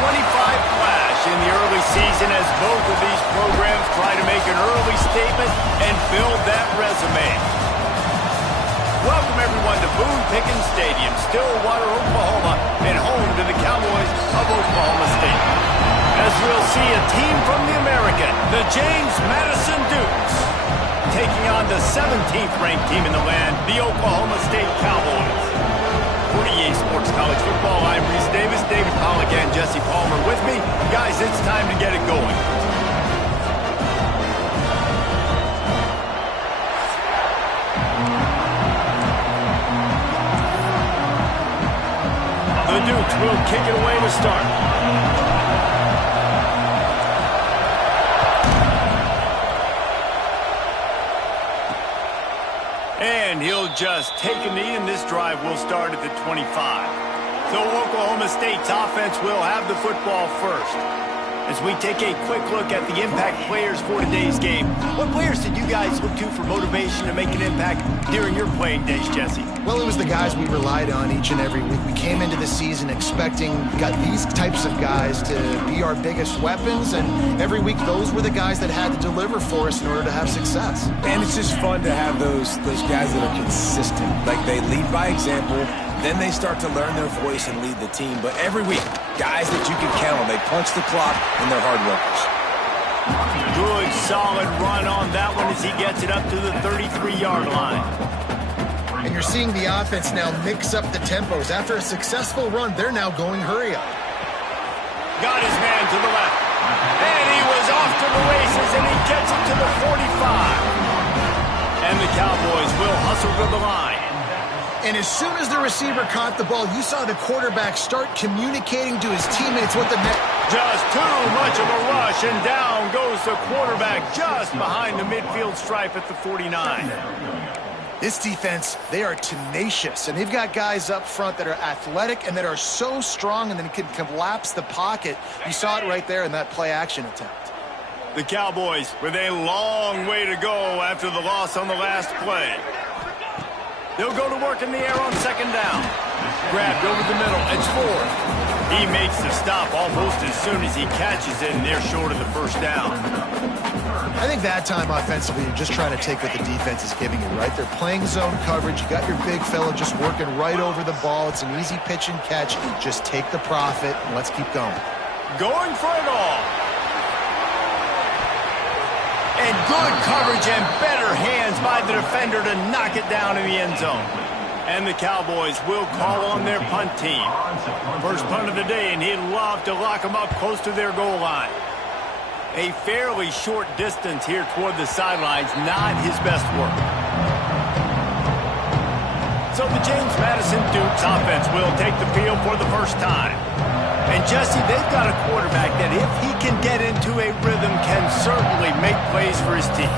25 flash in the early season as both of these programs try to make an early statement and build that resume. Welcome everyone to Boone Pickens Stadium, Stillwater, Oklahoma, and home to the Cowboys of Oklahoma State. As we'll see a team from the American, the James Madison Dukes, taking on the 17th ranked team in the land, the Oklahoma State Cowboys. For EA Sports College Football, I'm Reese Davis, David Pollack, and Jesse Palmer with me. Guys, it's time to get it going. The Dukes will kick it away to start. And he'll just take a knee, and this drive will start at the 25. So Oklahoma State's offense will have the football first. As we take a quick look at the impact players for today's game, what players did you guys look to for motivation to make an impact during your playing days, Jesse? Well, it was the guys we relied on each and every week. We came into the season expecting these types of guys to be our biggest weapons, and every week those were the guys that had to deliver for us in order to have success. And it's just fun to have those guys that are consistent. Like, they lead by example, then they start to learn their voice and lead the team. But every week, guys that you can count on, they punch the clock, and they're hard workers. Good, solid run on that one as he gets it up to the 33-yard line. And you're seeing the offense now mix up the tempos. After a successful run, they're now going hurry up. Got his man to the left. And he was off to the races, and he gets it to the 45. And the Cowboys will hustle to the line. And as soon as the receiver caught the ball, you saw the quarterback start communicating to his teammates what the next... Just too much of a rush, and down goes the quarterback just behind the midfield stripe at the 49. This defense, they are tenacious, and they've got guys up front that are athletic and that are so strong and then can collapse the pocket. You saw it right there in that play-action attempt. The Cowboys with a long way to go after the loss on the last play. They'll go to work in the air on second down. Grabbed over the middle. It's fourth. He makes the stop almost as soon as he catches it, and they're short of the first down. I think that time offensively, you're just trying to take what the defense is giving you, right? They're playing zone coverage. You got your big fella just working right over the ball. It's an easy pitch and catch. Just take the profit, and let's keep going. Going for it all. And good coverage and better hands by the defender to knock it down in the end zone. And the Cowboys will call on their punt team. First punt of the day, and he'd love to lock them up close to their goal line. A fairly short distance here toward the sidelines, not his best work. So the James Madison Dukes offense will take the field for the first time. And Jesse, they've got a quarterback that if he can get into a rhythm can certainly make plays for his team.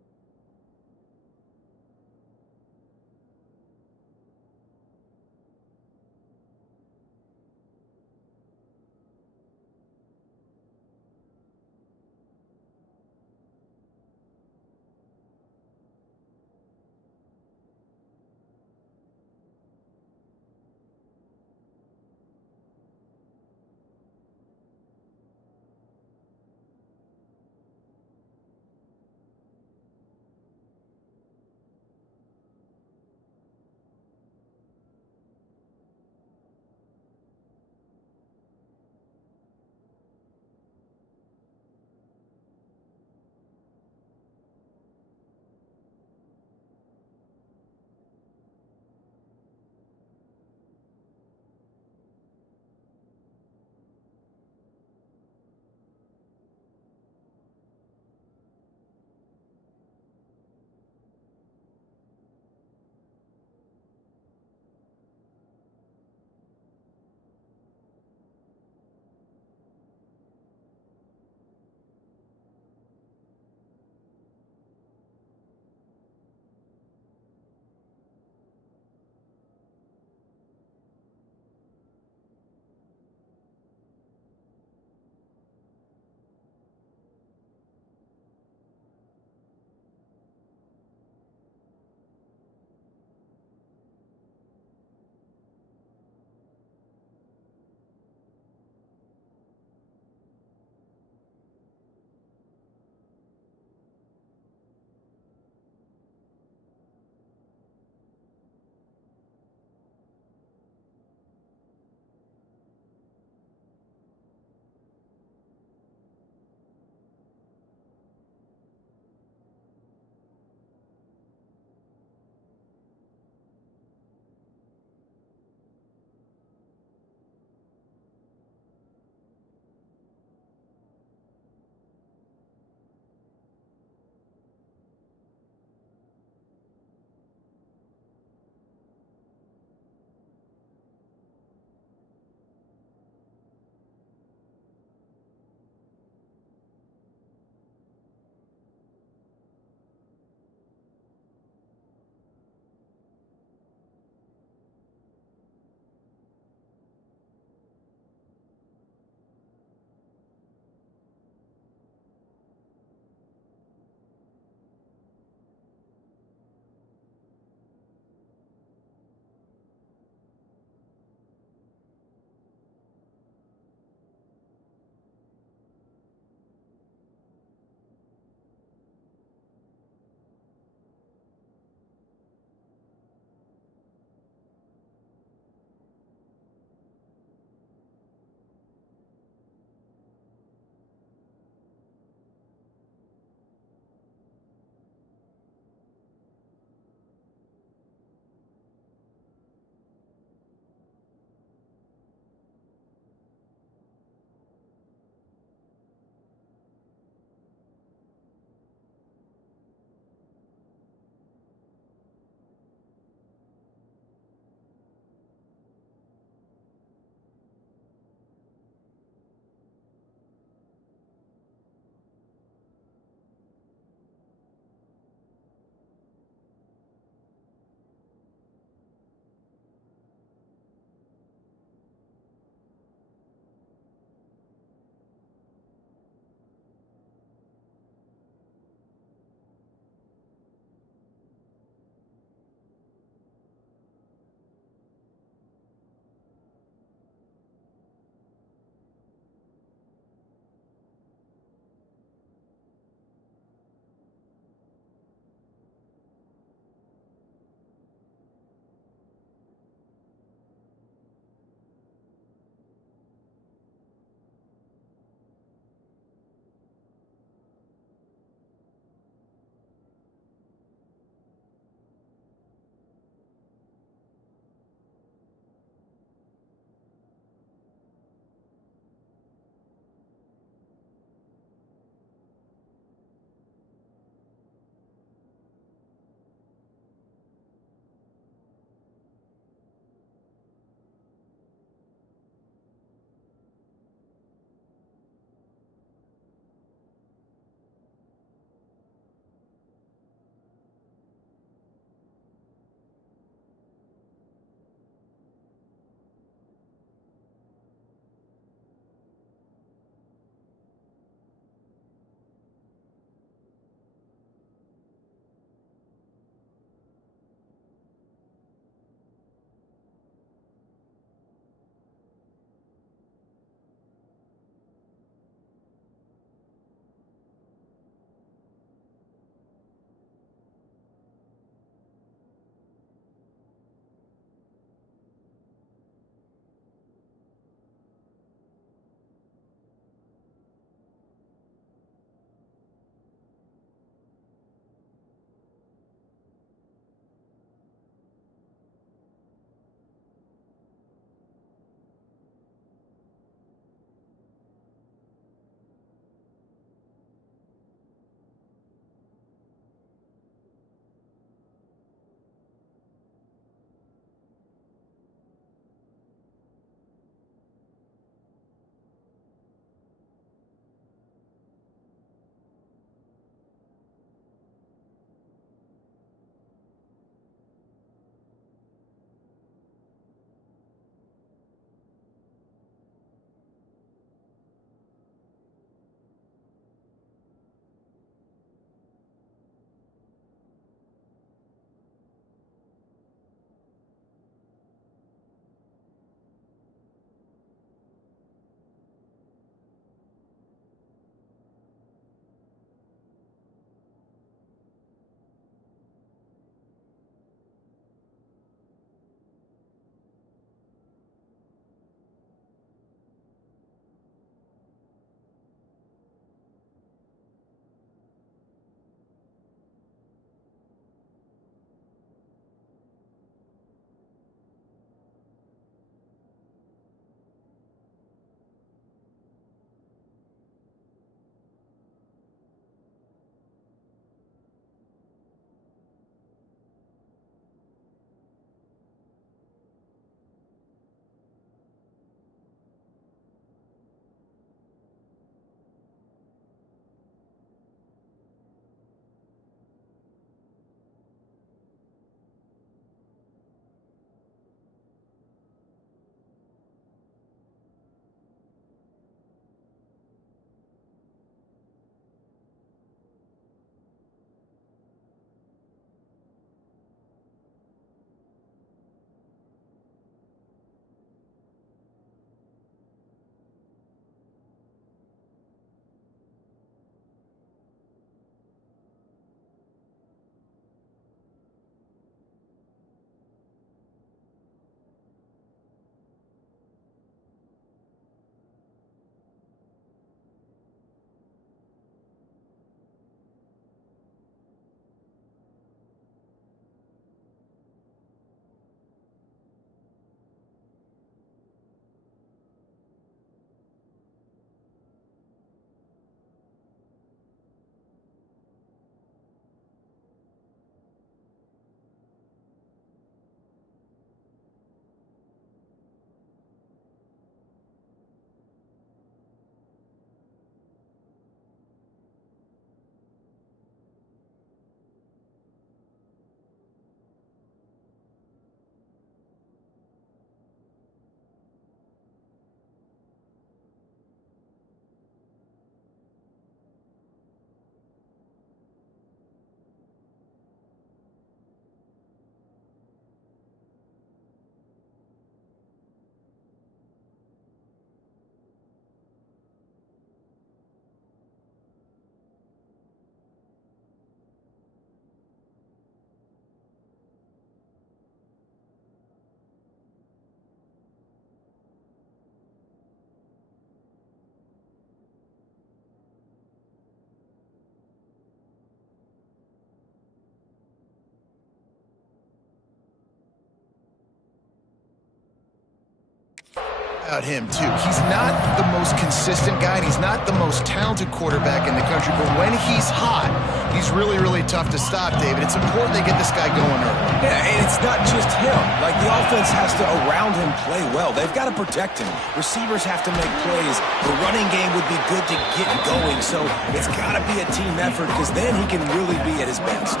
About him, too. He's not the most consistent guy, and he's not the most talented quarterback in the country, but when he's hot, he's really, really tough to stop, David. It's important they get this guy going early. Yeah, and it's not just him. Like, the offense has to, around him, play well. They've got to protect him. Receivers have to make plays. The running game would be good to get going, so it's got to be a team effort, because then he can really be at his best.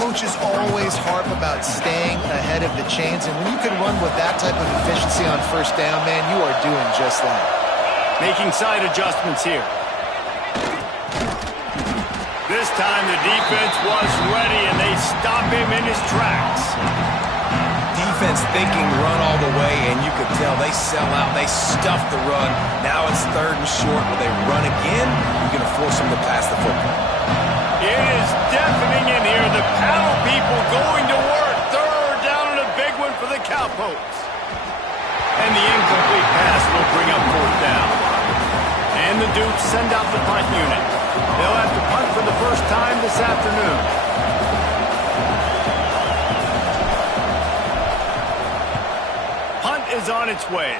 Coaches always harp about staying ahead of the chains, and when you can run with that type of efficiency on first down, man, you are doing just that. Making side adjustments here. This time the defense was ready, and they stop him in his tracks. Defense thinking run all the way, and you could tell they sell out. They stuff the run. Now it's 3rd and short. Will they run again? You're going to force them to pass the football. It is deafening in here. The paddle people going to work. 3rd down and a big one for the Cowpokes. And the incomplete pass will bring up 4th down. And the Dukes send out the punt unit. They'll have to punt for the first time this afternoon. Punt is on its way.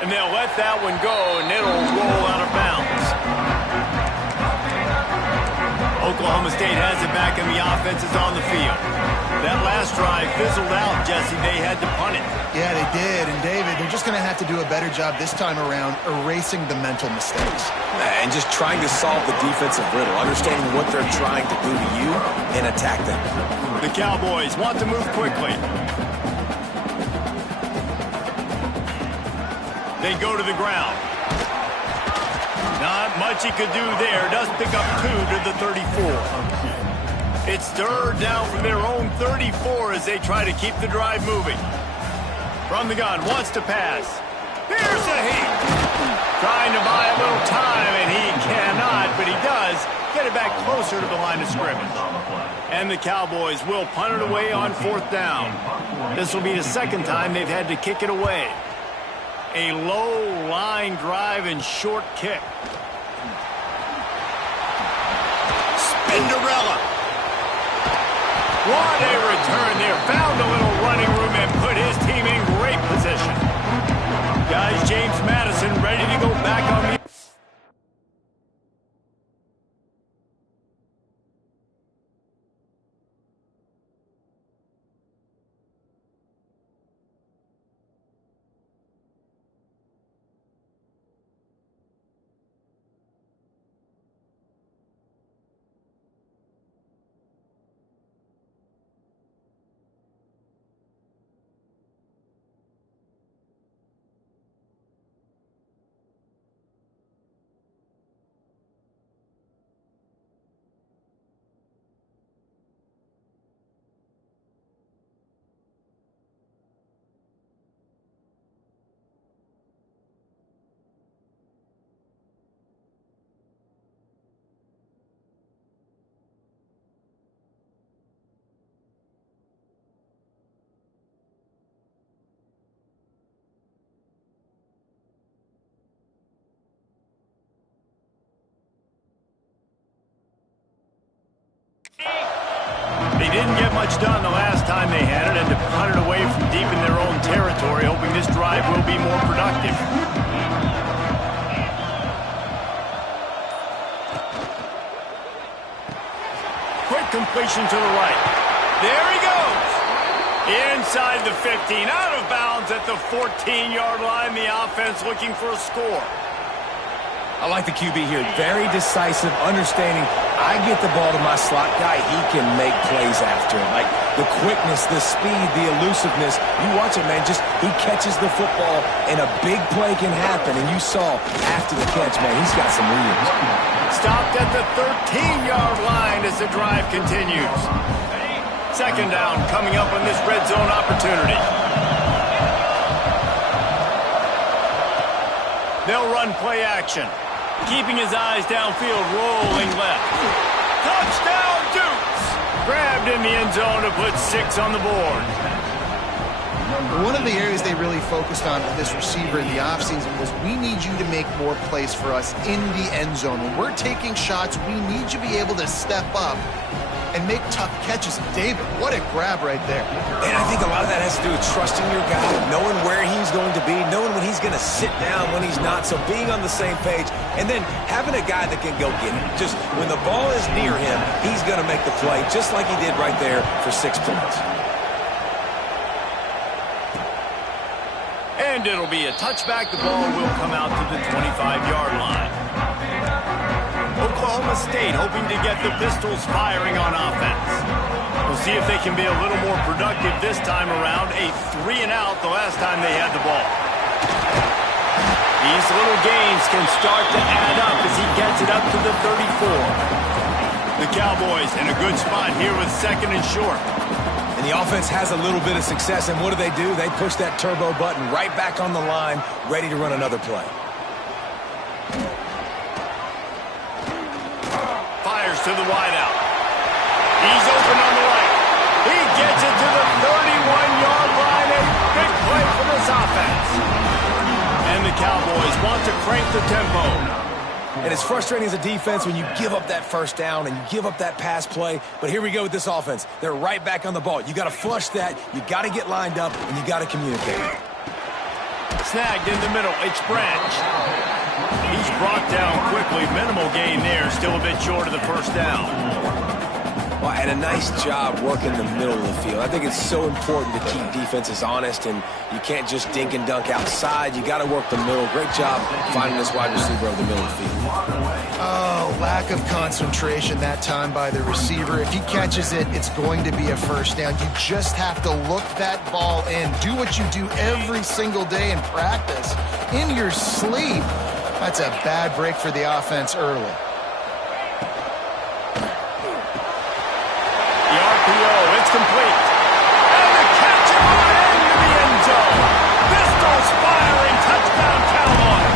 And they'll let that one go, and it'll roll out of bounds. Oklahoma State has it back, and the offense is on the field. That last drive fizzled out, Jesse. They had to punt it. Yeah, they did. And, David, they're just going to have to do a better job this time around erasing the mental mistakes. And just trying to solve the defensive riddle, understanding what they're trying to do to you and attack them. The Cowboys want to move quickly. They go to the ground. Not much he could do there. Does pick up 2 to the 34. It's 3rd down from their own 34 as they try to keep the drive moving. From the gun, wants to pass. Here's a heat. Trying to buy a little time, and he cannot, but he does get it back closer to the line of scrimmage. And the Cowboys will punt it away on 4th down. This will be the 2nd time they've had to kick it away. A low line drive and short kick. Spinderella. What a return there. Found a little running room and put his team in great position. Guys, James Madison ready to go back on the... They didn't get much done the last time they had it, and to punt it away from deep in their own territory, hoping this drive will be more productive. Quick completion to the right. There he goes. Inside the 15, out of bounds at the 14-yard line. The offense looking for a score. I like the QB here. Very decisive, understanding. I get the ball to my slot guy. He can make plays after it. Like the quickness, the speed, the elusiveness. You watch it, man. Just he catches the football, and a big play can happen. And you saw after the catch, man, he's got some wheels. Stopped at the 13-yard line as the drive continues. 2nd down coming up on this red zone opportunity. They'll run play action. Keeping his eyes downfield, rolling left. Touchdown, Dukes! Grabbed in the end zone to put 6 on the board. One of the areas they really focused on with this receiver in the offseason was we need you to make more plays for us in the end zone. When we're taking shots, we need you to be able to step up and make tough catches. David, what a grab right there. And I think a lot of that has to do with trusting your guy, knowing where he's going to be, knowing when he's going to sit down, when he's not, so being on the same page, and then having a guy that can go get it. Just when the ball is near him, he's going to make the play, just like he did right there for 6 points. And it'll be a touchback. The ball will come out to the 25-yard line. Oklahoma State hoping to get the Pistols firing on offense. We'll see if they can be a little more productive this time around. A 3-and-out the last time they had the ball. These little gains can start to add up as he gets it up to the 34. The Cowboys in a good spot here with 2nd and short. And the offense has a little bit of success, and what do? They push that turbo button right back on the line, ready to run another play. Fires to the wideout. He's open on the right. He gets it to the 31-yard line. A big play for this offense. And the Cowboys want to crank the tempo. And it's frustrating as a defense when you give up that first down and you give up that pass play. But here we go with this offense. They're right back on the ball. You got to flush that. You got to get lined up, and you got to communicate. Snagged in the middle. It's Branch. He's brought down quickly. Minimal gain there. Still a bit short of the first down. Well, and a nice job working the middle of the field. I think it's so important to keep defenses honest, and you can't just dink and dunk outside. You got to work the middle. Great job finding this wide receiver over the middle of the field. Oh, lack of concentration that time by the receiver. If he catches it, it's going to be a first down. You just have to look that ball in. Do what you do every single day in practice. In your sleep. That's a bad break for the offense early. It's complete. And the catch into the end zone. Pistols firing. Touchdown, Cowboys.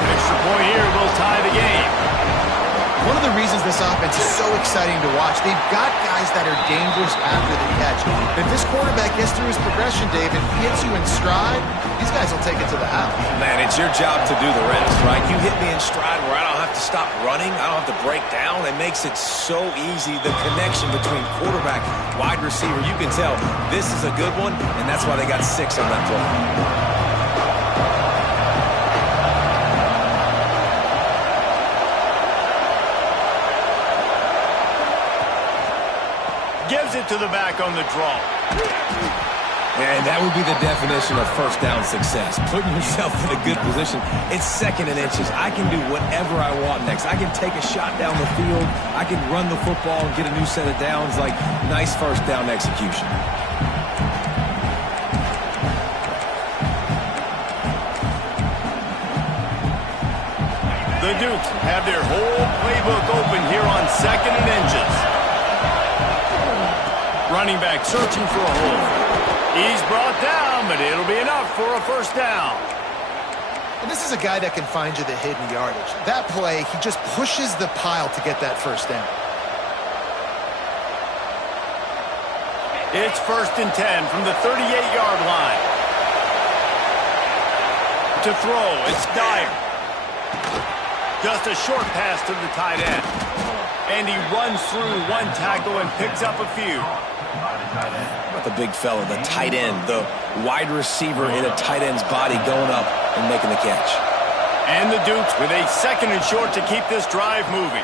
An extra point here will tie the game. One of the reasons this offense is so exciting to watch, they've got guys that are dangerous after the catch. If this quarterback gets through his progression, David, hits you in stride, these guys will take it to the house. Man, it's your job to do the rest, right? You hit me in stride where I don't have to stop running. I don't have to break down. It makes it so easy. The connection between quarterback, wide receiver, you can tell this is a good one, and that's why they got 6 on that play. Gives it to the back on the draw. And that would be the definition of first down success. Putting yourself in a good position. It's 2nd and inches. I can do whatever I want next. I can take a shot down the field. I can run the football and get a new set of downs. Like, nice first down execution. The Dukes have their whole playbook open here on 2nd and inches. Running back searching for a hole. He's brought down, but it'll be enough for a first down. And this is a guy that can find you the hidden yardage. That play, he just pushes the pile to get that first down. It's 1st and 10 from the 38-yard line. To throw, it's Dyer. Just a short pass to the tight end. And he runs through one tackle and picks up a few. The big fella, the tight end, the wide receiver in a tight end's body going up and making the catch. And the Dukes with a 2nd and short to keep this drive moving.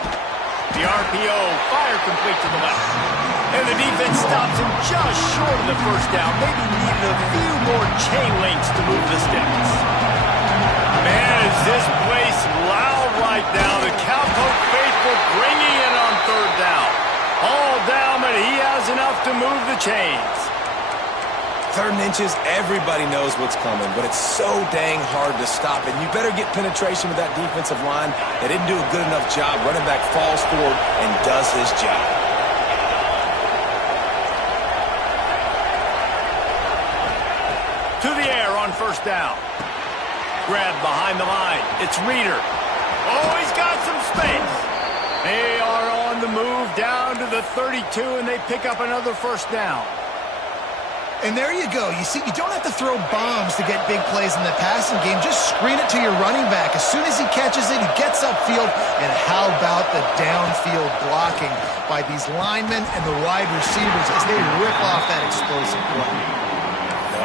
The RPO, fire complete to the left. And the defense stops him just short of the first down. Maybe needed a few more chain links to move the sticks. Man, is this place loud right now. The Cowpoke faithful bringing it on 3rd down. All down, but he has enough to move the chains. 3rd and inches, everybody knows what's coming, but it's so dang hard to stop. And you better get penetration with that defensive line. They didn't do a good enough job. Running back falls forward and does his job. To the air on 1st down. Grab behind the line. It's Reeder. Oh, he's got some space. They are on the move down to the 32, and they pick up another first down. And there you go. You see, you don't have to throw bombs to get big plays in the passing game. Just screen it to your running back. As soon as he catches it, he gets upfield. And how about the downfield blocking by these linemen and the wide receivers as they rip off that explosive play?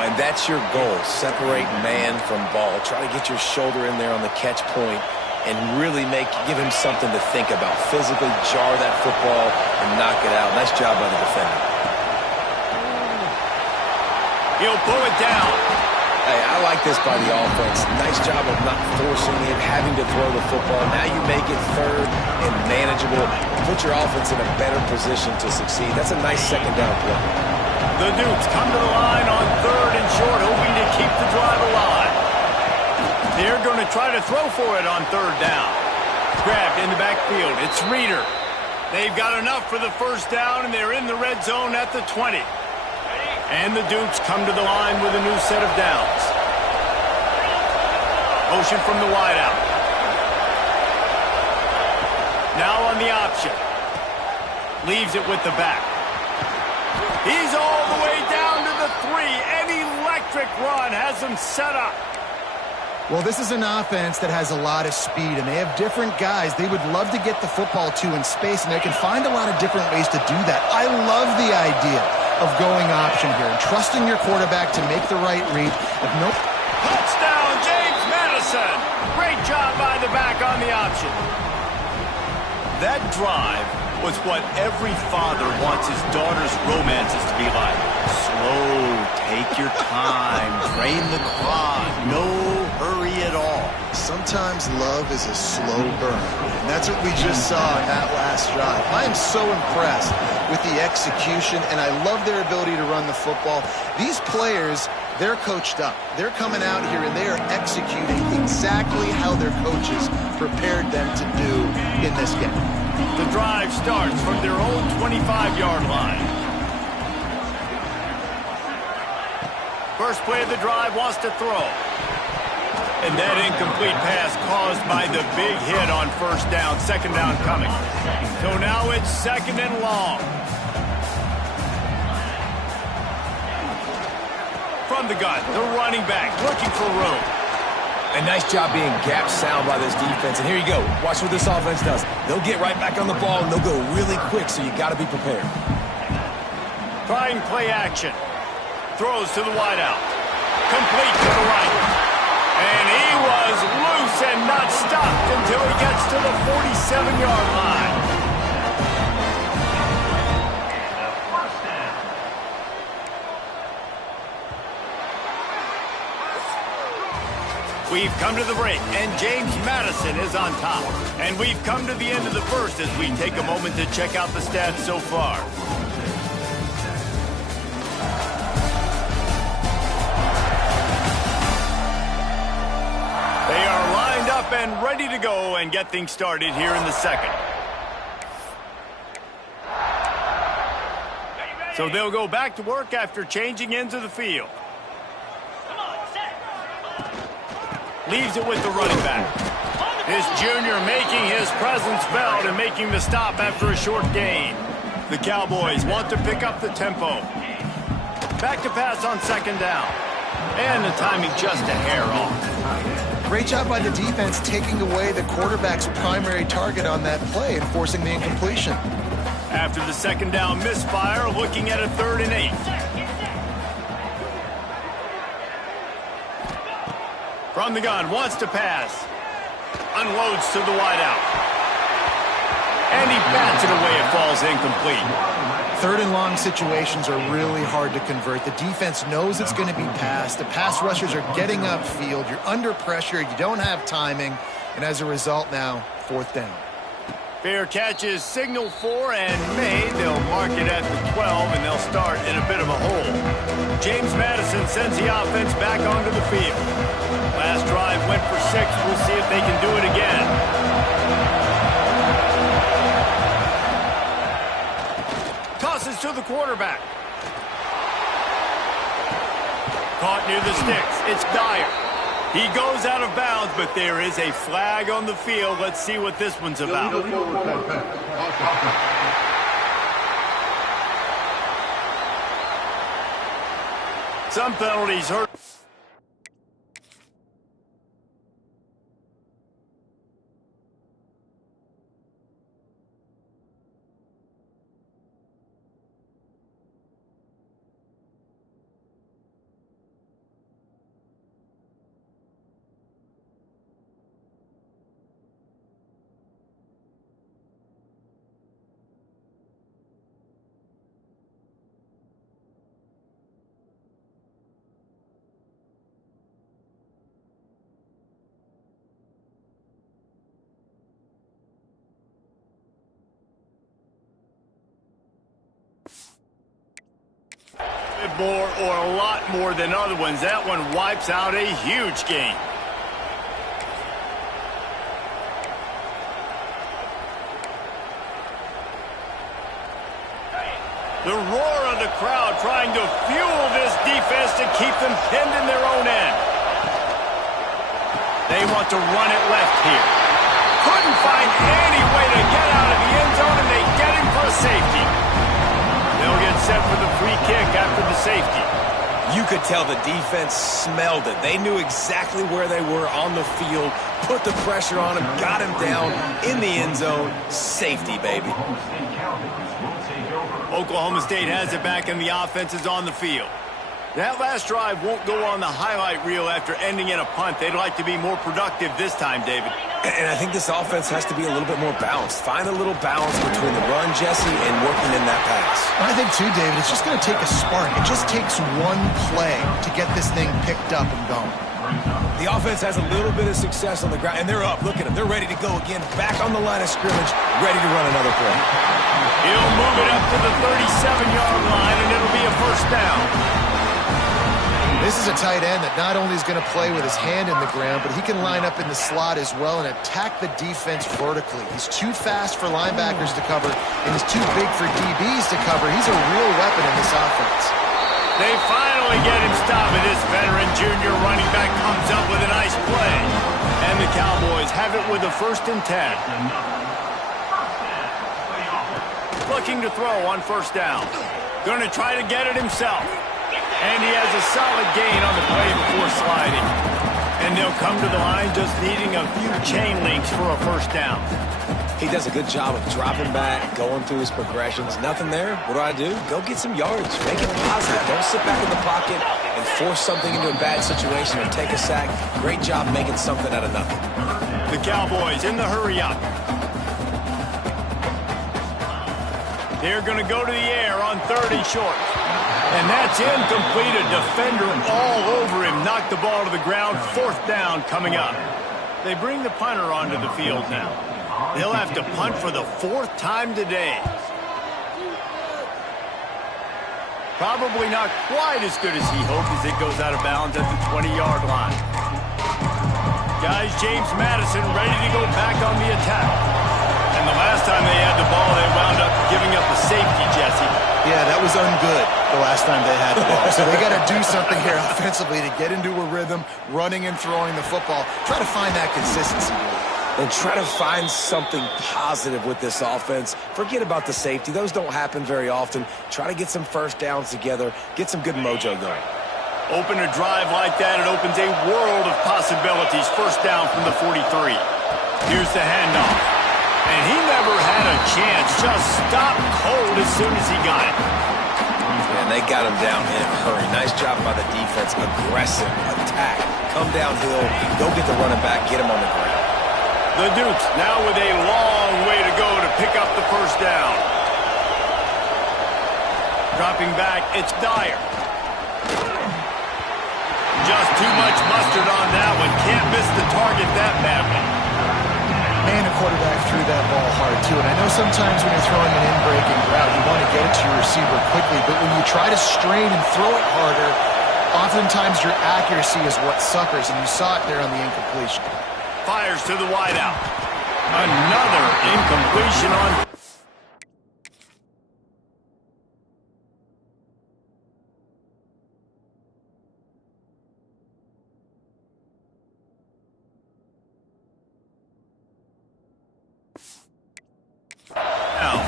And that's your goal. Separate man from ball. Try to get your shoulder in there on the catch point and really give him something to think about. Physically jar that football and knock it out. Nice job by the defender. He'll pull it down. Hey, I like this by the offense. Nice job of not forcing it, having to throw the football. Now you make it third and manageable. Put your offense in a better position to succeed. That's a nice second down play. The Dukes come to the line on 3rd and short, hoping to keep the drive alive. They're going to try to throw for it on 3rd down. Grabbed in the backfield. It's Reeder. They've got enough for the first down, and they're in the red zone at the 20. And the Dukes come to the line with a new set of downs. Motion from the wideout. Now on the option. Leaves it with the back. He's all the way down to the 3. An electric run has him set up. Well, this is an offense that has a lot of speed, and they have different guys they would love to get the football to in space, and they can find a lot of different ways to do that. I love the idea of going option here and trusting your quarterback to make the right read. Touchdown, James Madison. Great job by the back on the option. That drive was what every father wants his daughter's romances to be like. Slow, take your time, drain the clock, no hurry at all. Sometimes love is a slow burn, and that's what we just saw in that last drive. I am so impressed with the execution, and I love their ability to run the football. These players, they're coached up. They're coming out here, and they are executing exactly how their coaches prepared them to do in this game. The drive starts from their own 25-yard line. First play of the drive wants to throw. And that incomplete pass caused by the big hit on 1st down. 2nd down coming. So now it's 2nd and long. From the gun, the running back looking for room. A nice job being gap sound by this defense. And here you go. Watch what this offense does. They'll get right back on the ball, and they'll go really quick, so you got to be prepared. Trying play action. Throws to the wideout. Complete to the right. And he was loose and not stopped until he gets to the 47-yard line. We've come to the break, and James Madison is on top. And we've come to the end of the first as we take a moment to check out the stats so far. They are lined up and ready to go and get things started here in the second. So they'll go back to work after changing into the field. Leaves it with the running back. This junior making his presence felt and making the stop after a short gain. The Cowboys want to pick up the tempo. Back to pass on 2nd down. And the timing just a hair off. Great job by the defense taking away the quarterback's primary target on that play and forcing the incompletion. After the 2nd down misfire, looking at a 3rd and 8. From the gun, wants to pass. Unloads to the wideout. And he bats it away. It falls incomplete. 3rd and long situations are really hard to convert. The defense knows it's going to be passed. The pass rushers are getting upfield. You're under pressure. You don't have timing. And as a result now, 4th down. Fair catch is signaled for and made. They'll mark it at the 12, and they'll start in a bit of a hole. James Madison sends the offense back onto the field. Last drive went for 6. We'll see if they can do it again. Tosses to the quarterback. Caught near the sticks. It's Dyer. He goes out of bounds, but there is a flag on the field. Let's see what this one's about. Some penalties hurt. More or a lot more than other ones. That one wipes out a huge gain. The roar of the crowd trying to fuel this defense to keep them pinned in their own end. They want to run it left here. Couldn't find any way to get out of the end zone, and they get him for a safety. They'll get set for the free kick after the safety. You could tell the defense smelled it. They knew exactly where they were on the field, put the pressure on him, got him down in the end zone. Safety, baby. Oklahoma State has it back, and the offense is on the field. That last drive won't go on the highlight reel after ending in a punt. They'd like to be more productive this time, David. And I think this offense has to be a little bit more balanced. Find a little balance between the run, Jesse, and working in that pass. I think, too, David, it's just going to take a spark. It just takes one play to get this thing picked up and going. The offense has a little bit of success on the ground, and they're up. Look at them. They're ready to go again. Back on the line of scrimmage, ready to run another play. He'll move it up to the 37-yard line, and it'll be a first down. This is a tight end that not only is going to play with his hand in the ground, but he can line up in the slot as well and attack the defense vertically. He's too fast for linebackers to cover, and he's too big for DBs to cover. He's a real weapon in this offense. They finally get him stopped, and this veteran junior running back comes up with a nice play. And the Cowboys have it with a 1st and 10. Looking to throw on first down. Going to try to get it himself. And he has a solid gain on the play before sliding. And they'll come to the line just needing a few chain links for a first down. He does a good job of dropping back, going through his progressions. Nothing there. What do? Go get some yards. Make it positive. Don't sit back in the pocket and force something into a bad situation or take a sack. Great job making something out of nothing. The Cowboys in the hurry up. They're going to go to the air on 30 short. And that's incomplete. A defender all over him. Knocked the ball to the ground. 4th down coming up. They bring the punter onto the field now. They'll have to punt for the 4th time today. Probably not quite as good as he hoped as it goes out of bounds at the 20-yard line. Guys, James Madison ready to go back on the attack. And the last time they had the ball, they wound up giving up a safety, Jesse. Yeah, that was ungood the last time they had the ball. So they got to do something here offensively to get into a rhythm, running and throwing the football. Try to find that consistency. And try to find something positive with this offense. Forget about the safety. Those don't happen very often. Try to get some first downs together. Get some good mojo going. Open a drive like that, it opens a world of possibilities. First down from the 43. Here's the handoff. And he never had a chance. Just stopped cold as soon as he got it. And they got him down in a hurry. Nice job by the defense. Aggressive attack. Come downhill. Go get the running back. Get him on the ground. The Dukes now with a long way to go to pick up the first down. Dropping back, it's Dyer. Just too much mustard on that one. Can't miss the target that badly. Man, the quarterback threw that ball hard, too. And I know sometimes when you're throwing an in-breaking route, you want to get it to your receiver quickly. But when you try to strain and throw it harder, oftentimes your accuracy is what suffers. And you saw it there on the incompletion. Fires to the wideout. Another incompletion on... Now,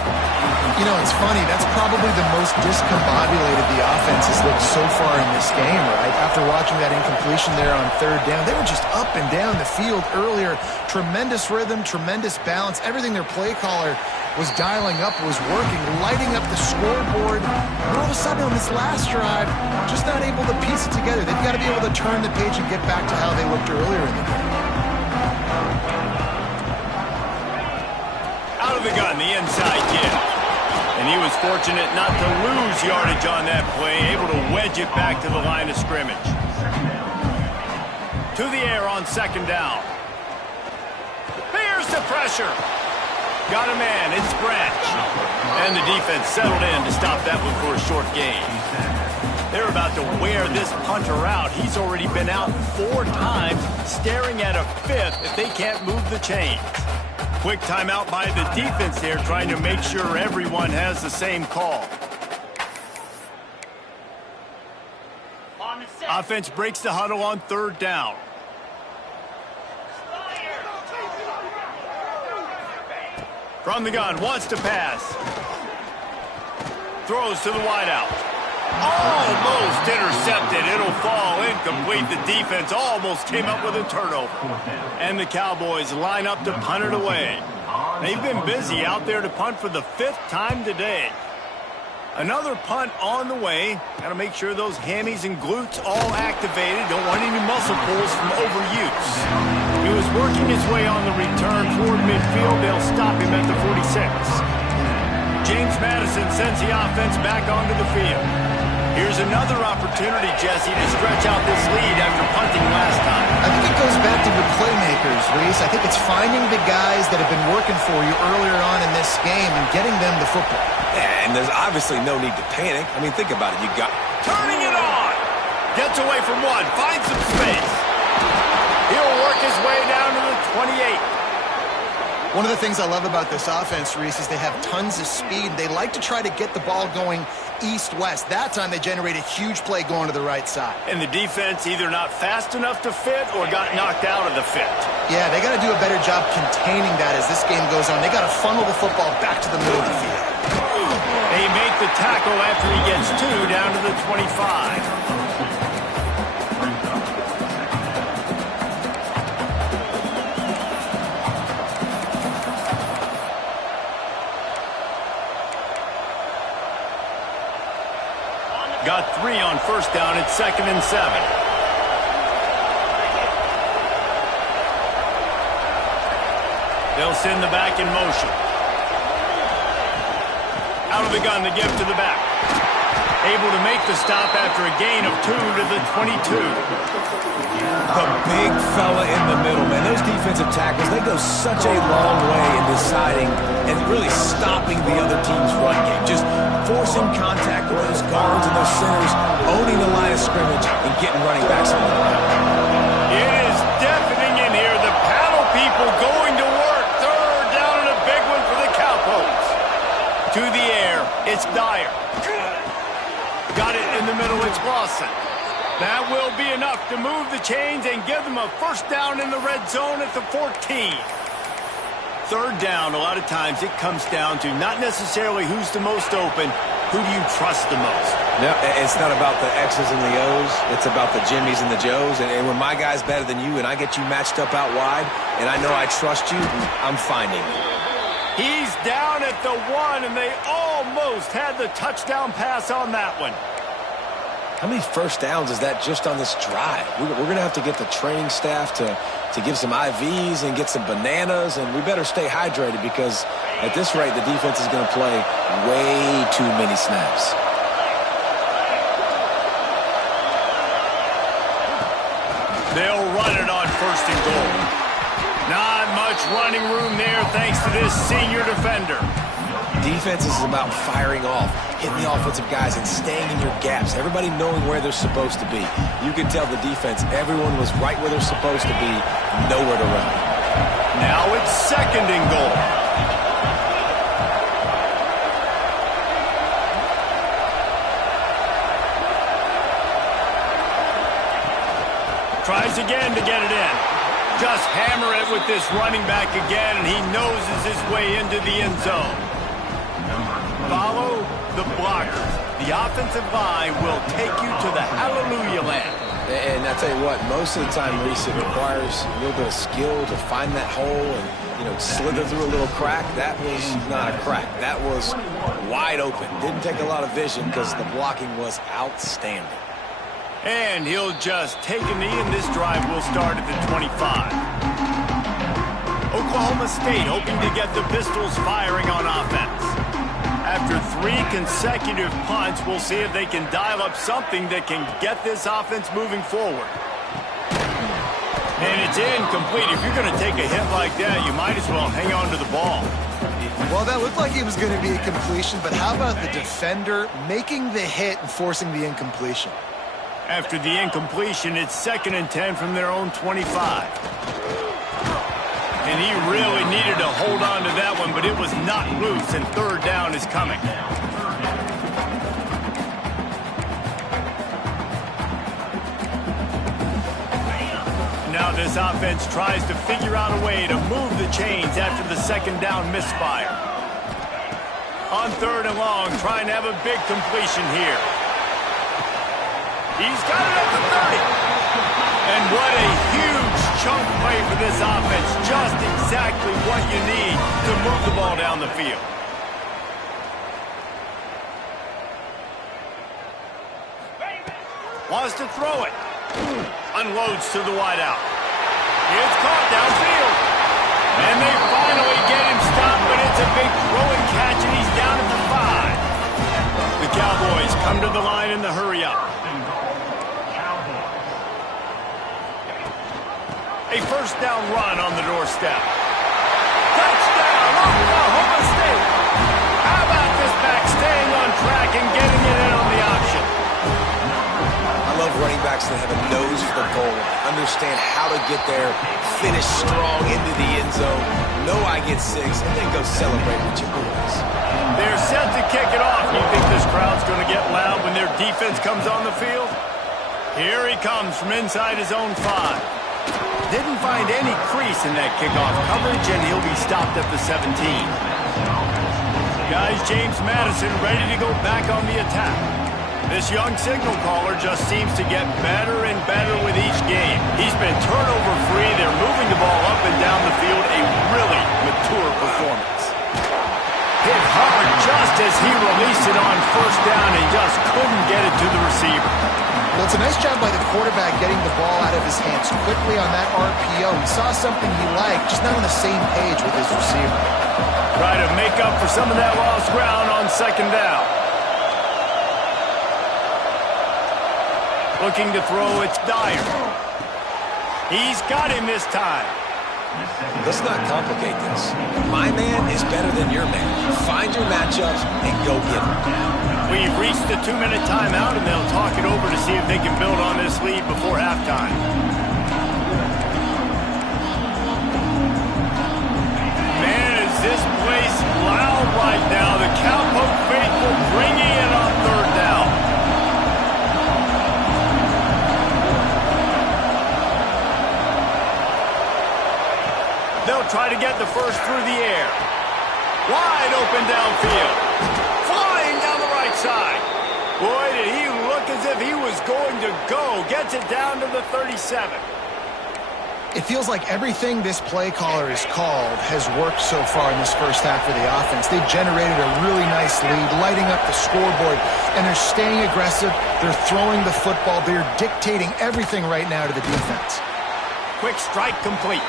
You know, it's funny. That's probably the most discombobulated the offense has looked so far in this game, right? After watching that incompletion there on third down, they were just up and down the field earlier. Tremendous rhythm, tremendous balance. Everything their play caller was dialing up was working, lighting up the scoreboard. And all of a sudden on this last drive, just not able to piece it together. They've got to be able to turn the page and get back to how they looked earlier in the game. Out of the gun, the inside kid. And he was fortunate not to lose yardage on that play, able to wedge it back to the line of scrimmage. To the air on second down. Here's the pressure. Got a man, it's Branch. And the defense settled in to stop that one for a short gain. They're about to wear this punter out. He's already been out 4 times, staring at a 5th if they can't move the chains. Quick timeout by the defense there, trying to make sure everyone has the same call. Offense breaks the huddle on third down. From the gun, wants to pass. Throws to the wideout. Almost intercepted. It'll fall incomplete. The defense almost came up with a turnover. And the Cowboys line up to punt it away. They've been busy out there to punt for the 5th time today. Another punt on the way. Got to make sure those hammies and glutes all activated. Don't want any muscle pulls from overuse. He was working his way on the return toward midfield. They'll stop him at the 46. James Madison sends the offense back onto the field. Here's another opportunity, Jesse, to stretch out this lead after punting last time. I think it goes back to your playmakers, Reese. I think it's finding the guys that have been working for you earlier on in this game and getting them the football. Yeah, and there's obviously no need to panic. I mean, think about it. You got... Turning it on! Gets away from one, finds some space. He'll work his way down to the 28. One of the things I love about this offense, Reese, is they have tons of speed. They like to try to get the ball going east-west. That time they generate a huge play going to the right side. And the defense either not fast enough to fit or got knocked out of the fit. Yeah, they got to do a better job containing that as this game goes on. They got to funnel the football back to the middle of the field. They make the tackle after he gets 2 down to the 25. Got 3 on first down. It's 2nd and 7. They'll send the back in motion. Out of the gun, the give to the back. Able to make the stop after a gain of 2 to the 22. The big fella in the middle, man. Those defensive tackles, they go such a long way in deciding and really stopping the other team's run game. Just forcing contact with those guards and those centers, owning the line of scrimmage, and getting running backs on the ground. It is deafening in here. The paddle people going to work. 3rd down and a big one for the Cowboys. To the air, it's Dyer. Got it in the middle, it's Lawson. That will be enough to move the chains and give them a first down in the red zone at the 14. 3rd down, a lot of times it comes down to not necessarily who's the most open, who do you trust the most? No, it's not about the X's and the O's. It's about the Jimmies and the Joes. And when my guy's better than you and I get you matched up out wide and I know I trust you, I'm finding you. He's down at the 1, and they almost had the touchdown pass on that one. How many first downs is that just on this drive? We're going to have to get the training staff to give some IVs and get some bananas, and we better stay hydrated because at this rate, the defense is going to play way too many snaps. They'll run it on 1st and goal. Not much running room there thanks to this senior defender. Defense is about firing off, hitting the offensive guys, and staying in your gaps. Everybody knowing where they're supposed to be. You can tell the defense, everyone was right where they're supposed to be, nowhere to run. Now it's 2nd and goal. Tries again to get it in. Just hammer it with this running back again, and he noses his way into the end zone. follow the blockers. The offensive line will take you to the hallelujah land. And I tell you what, most of the time, Reese, it requires a little bit of skill to find that hole and, slither through a little crack. That was not a crack. That was wide open. Didn't take a lot of vision because the blocking was outstanding. And he'll just take a knee, and this drive will start at the 25. Oklahoma State hoping to get the Pistols firing on offense. After 3 consecutive punts, we'll see if they can dial up something that can get this offense moving forward. And it's incomplete. If you're going to take a hit like that, you might as well hang on to the ball. Well, that looked like it was going to be a completion, but how about the defender making the hit and forcing the incompletion? After the incompletion, it's 2nd and 10 from their own 25. And he really needed to hold on to that one, but it was not loose, and 3rd down is coming. Now this offense tries to figure out a way to move the chains after the 2nd down misfire. On 3rd and long, trying to have a big completion here. He's got it at the 30. And what a huge chunk play for this offense. Just exactly what you need to move the ball down the field. Wants to throw it. Unloads to the wideout. It's caught downfield. And they finally get him stopped, but it's a big throwing catch, and he's down at the 5. The Cowboys come to the line in the hurry-up. A 1st down run on the doorstep. Touchdown, Oklahoma State. How about this back staying on track and getting it in on the option? I love running backs that have a nose for the goal, understand how to get there, finish strong into the end zone, know I get 6, and then go celebrate with your boys. They're set to kick it off. You think this crowd's going to get loud when their defense comes on the field? Here he comes from inside his own 5. Didn't find any crease in that kickoff coverage, and he'll be stopped at the 17. Guys, James Madison ready to go back on the attack. This young signal caller just seems to get better and better with each game. He's been turnover-free. They're moving the ball up and down the field. A really mature performance. Hit hard just as he released it on 1st down and just couldn't get it to the receiver. Well, it's a nice job by the quarterback getting the ball out of his hands quickly on that RPO. He saw something he liked, just not on the same page with his receiver. Try to make up for some of that lost ground on 2nd down. Looking to throw, it's Dyer. He's got him this time. Let's not complicate this. My man is better than your man. Find your matchups and go get them. We've reached the 2-minute timeout, and they'll talk it over to see if they can build on this lead before halftime. Man, is this place loud right now. The Cowpoke faithful bringing it on 3rd down. They'll try to get the first through the air. Wide open downfield. Flying down the right side. Boy, did he look as if he was going to go. Gets it down to the 37. It feels like everything this play caller has called has worked so far in this first half for the offense. They've generated a really nice lead, lighting up the scoreboard, and they're staying aggressive. They're throwing the football. They're dictating everything right now to the defense. Quick strike complete.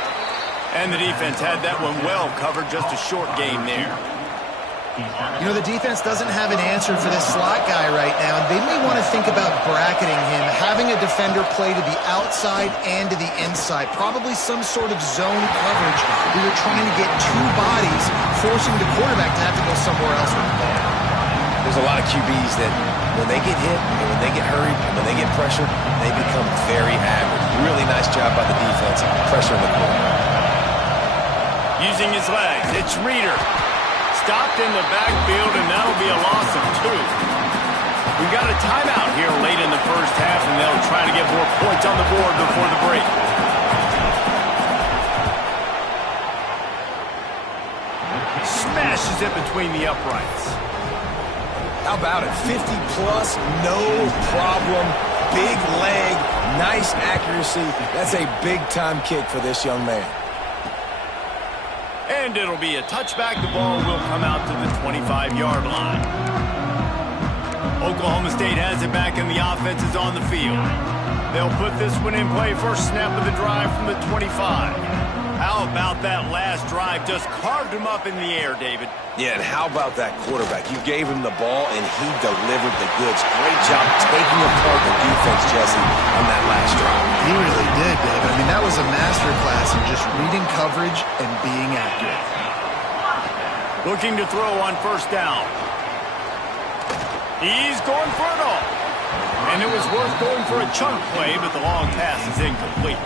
And the defense had that one well covered. Just a short game there. You know, the defense doesn't have an answer for this slot guy right now. They may want to think about bracketing him, having a defender play to the outside and to the inside. Probably some sort of zone coverage where you're trying to get 2 bodies, forcing the quarterback to have to go somewhere else with the ball. There's a lot of QBs that when they get hit and when they get hurried and when they get pressured, they become very average. Really nice job by the defense pressuring the quarterback. Using his legs, it's Reeder. Stopped in the backfield, and that'll be a loss of 2. We've got a timeout here late in the first half, and they'll try to get more points on the board before the break. Smashes it between the uprights. How about it? 50-plus, no problem. Big leg, nice accuracy. That's a big-time kick for this young man. And it'll be a touchback. The ball will come out to the 25-yard line. Oklahoma State has it back, and the offense is on the field. They'll put this one in play. First snap of the drive from the 25. How about that last drive? Just carved him up in the air, David. Yeah, and how about that quarterback? You gave him the ball, and he delivered the goods. Great job taking apart the defense, Jesse, on that last drive. He really did, David. I mean, that was a masterclass in just reading coverage and being accurate. Looking to throw on first down. He's going for it all. And it was worth going for a chunk play, but the long pass is incomplete.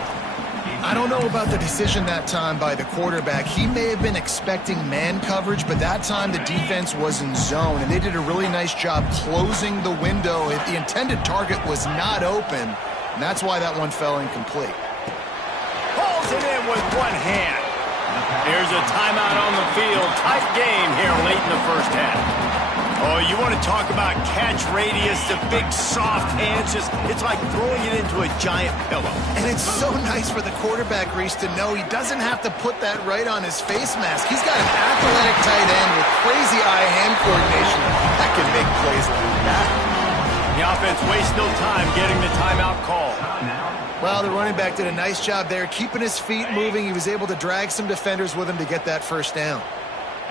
I don't know about the decision that time by the quarterback. He may have been expecting man coverage, but that time the defense was in zone, and they did a really nice job closing the window. The intended target was not open, and that's why that one fell incomplete. Pulls it in with one hand. Here's a timeout on the field. Tight game here late in the first half. Oh, you want to talk about catch radius, the big soft hands, it's like throwing it into a giant pillow. And it's so nice for the quarterback, Reese, to know he doesn't have to put that right on his face mask. He's got an athletic tight end with crazy eye-hand coordination that can make plays like that. The offense wastes no time getting the timeout call. Well, the running back did a nice job there, keeping his feet moving. He was able to drag some defenders with him to get that first down.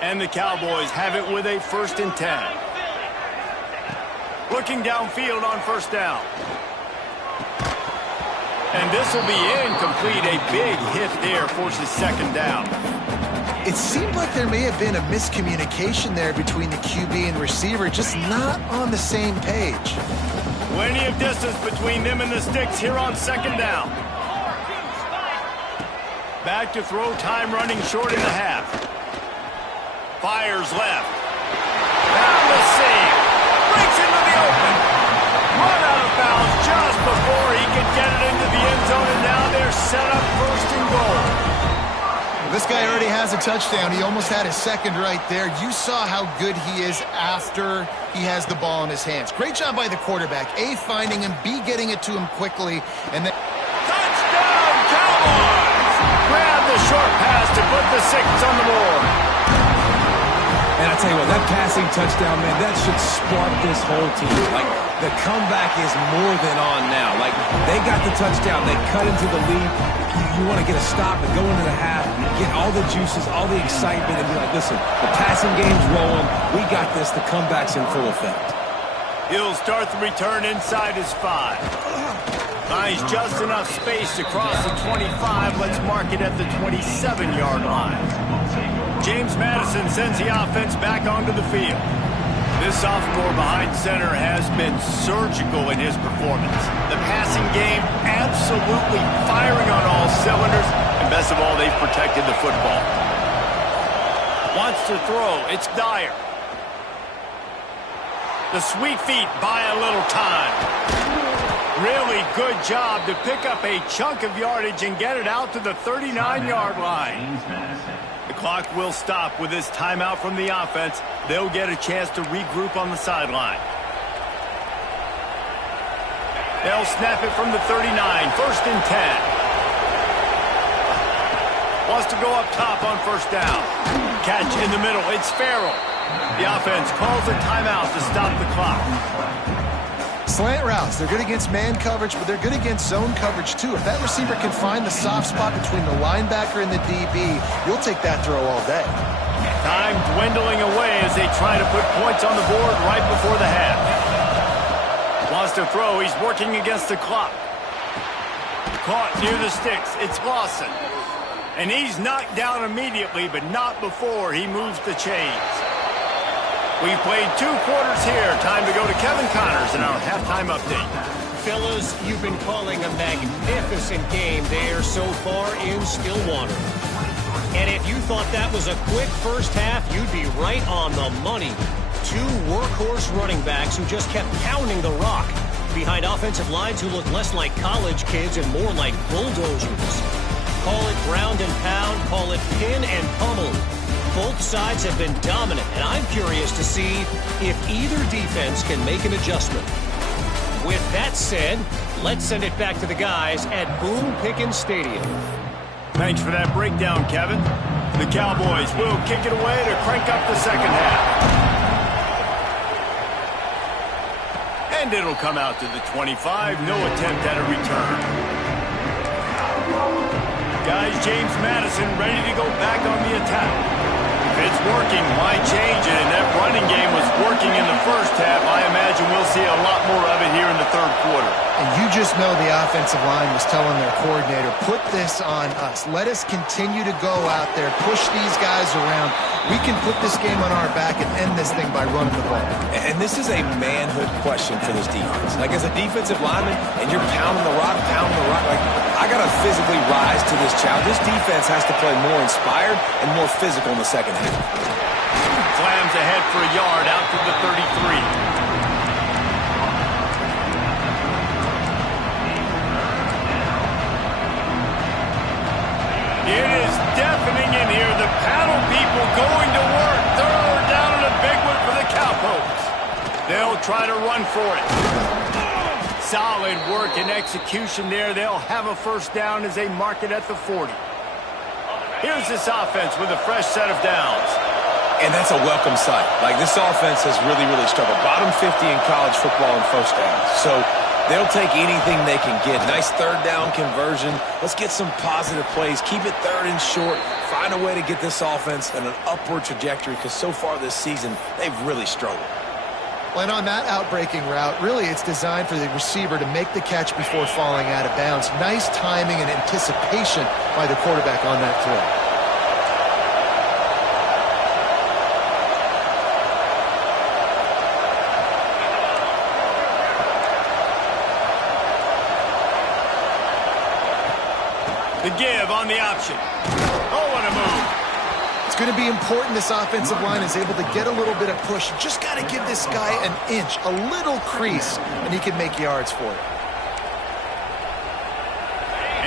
And the Cowboys have it with a 1st and 10. Looking downfield on first down. And this will be incomplete. A big hit there forces second down. It seemed like there may have been a miscommunication there between the QB and receiver, just not on the same page. Plenty of distance between them and the sticks here on second down. Back to throw, time running short in the half. Fires left. Down the seam. Breaks into the open. Run out of bounds just before he can get it into the end zone, and now they're set up 1st and goal. This guy already has a touchdown. He almost had his second right there. You saw how good he is after he has the ball in his hands. Great job by the quarterback. A, finding him, B, getting it to him quickly, and then... Touchdown, Cowboys! Grab the short pass to put the 6 on the board. And I tell you what, that passing touchdown, man, that should spark this whole team. Like, the comeback is more than on now. Like, they got the touchdown. They cut into the lead. You want to get a stop and go into the half, get all the juices, all the excitement, and be like, listen, the passing game's rolling. We got this. The comeback's in full effect. He'll start the return inside his 5. Finds just enough space to cross the 25. Let's mark it at the 27-yard line. James Madison sends the offense back onto the field. This sophomore behind center has been surgical in his performance. The passing game absolutely firing on all cylinders, and best of all, they've protected the football. Wants to throw. It's Dyer. The sweet feet buy a little time. Really good job to pick up a chunk of yardage and get it out to the 39-yard line. The clock will stop with this timeout from the offense. They'll get a chance to regroup on the sideline. They'll snap it from the 39, 1st and 10. Wants to go up top on first down. Catch in the middle. It's Farrell. The offense calls a timeout to stop the clock. Slant routes, they're good against man coverage, but they're good against zone coverage too. If that receiver can find the soft spot between the linebacker and the DB, you'll take that throw all day. Time dwindling away as they try to put points on the board right before the half. Wants to throw, he's working against the clock. Caught near the sticks, it's Lawson. And he's knocked down immediately, but not before he moves the chains. We've played 2 quarters here. Time to go to Kevin Connors in our halftime update. Fellas, you've been calling a magnificent game there so far in Stillwater. And if you thought that was a quick first half, you'd be right on the money. 2 workhorse running backs who just kept pounding the rock behind offensive lines who look less like college kids and more like bulldozers. Call it ground and pound, call it pin and pummel. Both sides have been dominant, and I'm curious to see if either defense can make an adjustment. With that said, let's send it back to the guys at Boone Pickens Stadium. Thanks for that breakdown, Kevin. The Cowboys will kick it away to crank up the second half. And it'll come out to the 25. No attempt at a return. Guys, James Madison ready to go back on the attack. If it's working, why change it? And that running game was working in the first half. I imagine we'll see a lot more of it here in the third quarter. And you just know the offensive line was telling their coordinator, put this on us. Let us continue to go out there, push these guys around. We can put this game on our back and end this thing by running the ball. And this is a manhood question for this defense. Like, as a defensive lineman, and you're pounding the rock, like, I got to physically rise to this challenge. This defense has to play more inspired and more physical in the second half. Slams ahead for a yard out to the 33. It is deafening in here. The paddle people going to work. Third down and a big one for the Cowboys. They'll try to run for it. Solid work and execution there. They'll have a first down as they mark it at the 40. Here's this offense with a fresh set of downs. And that's a welcome sight. Like, this offense has really, really struggled. Bottom 50 in college football in first downs. So they'll take anything they can get. Nice third down conversion. Let's get some positive plays. Keep it third and short. Find a way to get this offense in an upward trajectory, because so far this season, they've really struggled. And on that outbreaking route, really it's designed for the receiver to make the catch before falling out of bounds. Nice timing and anticipation by the quarterback on that throw. The give on the option. Oh, what a move. It's going to be important this offensive line is able to get a little bit of push. Just got to give this guy an inch, a little crease, and he can make yards for it.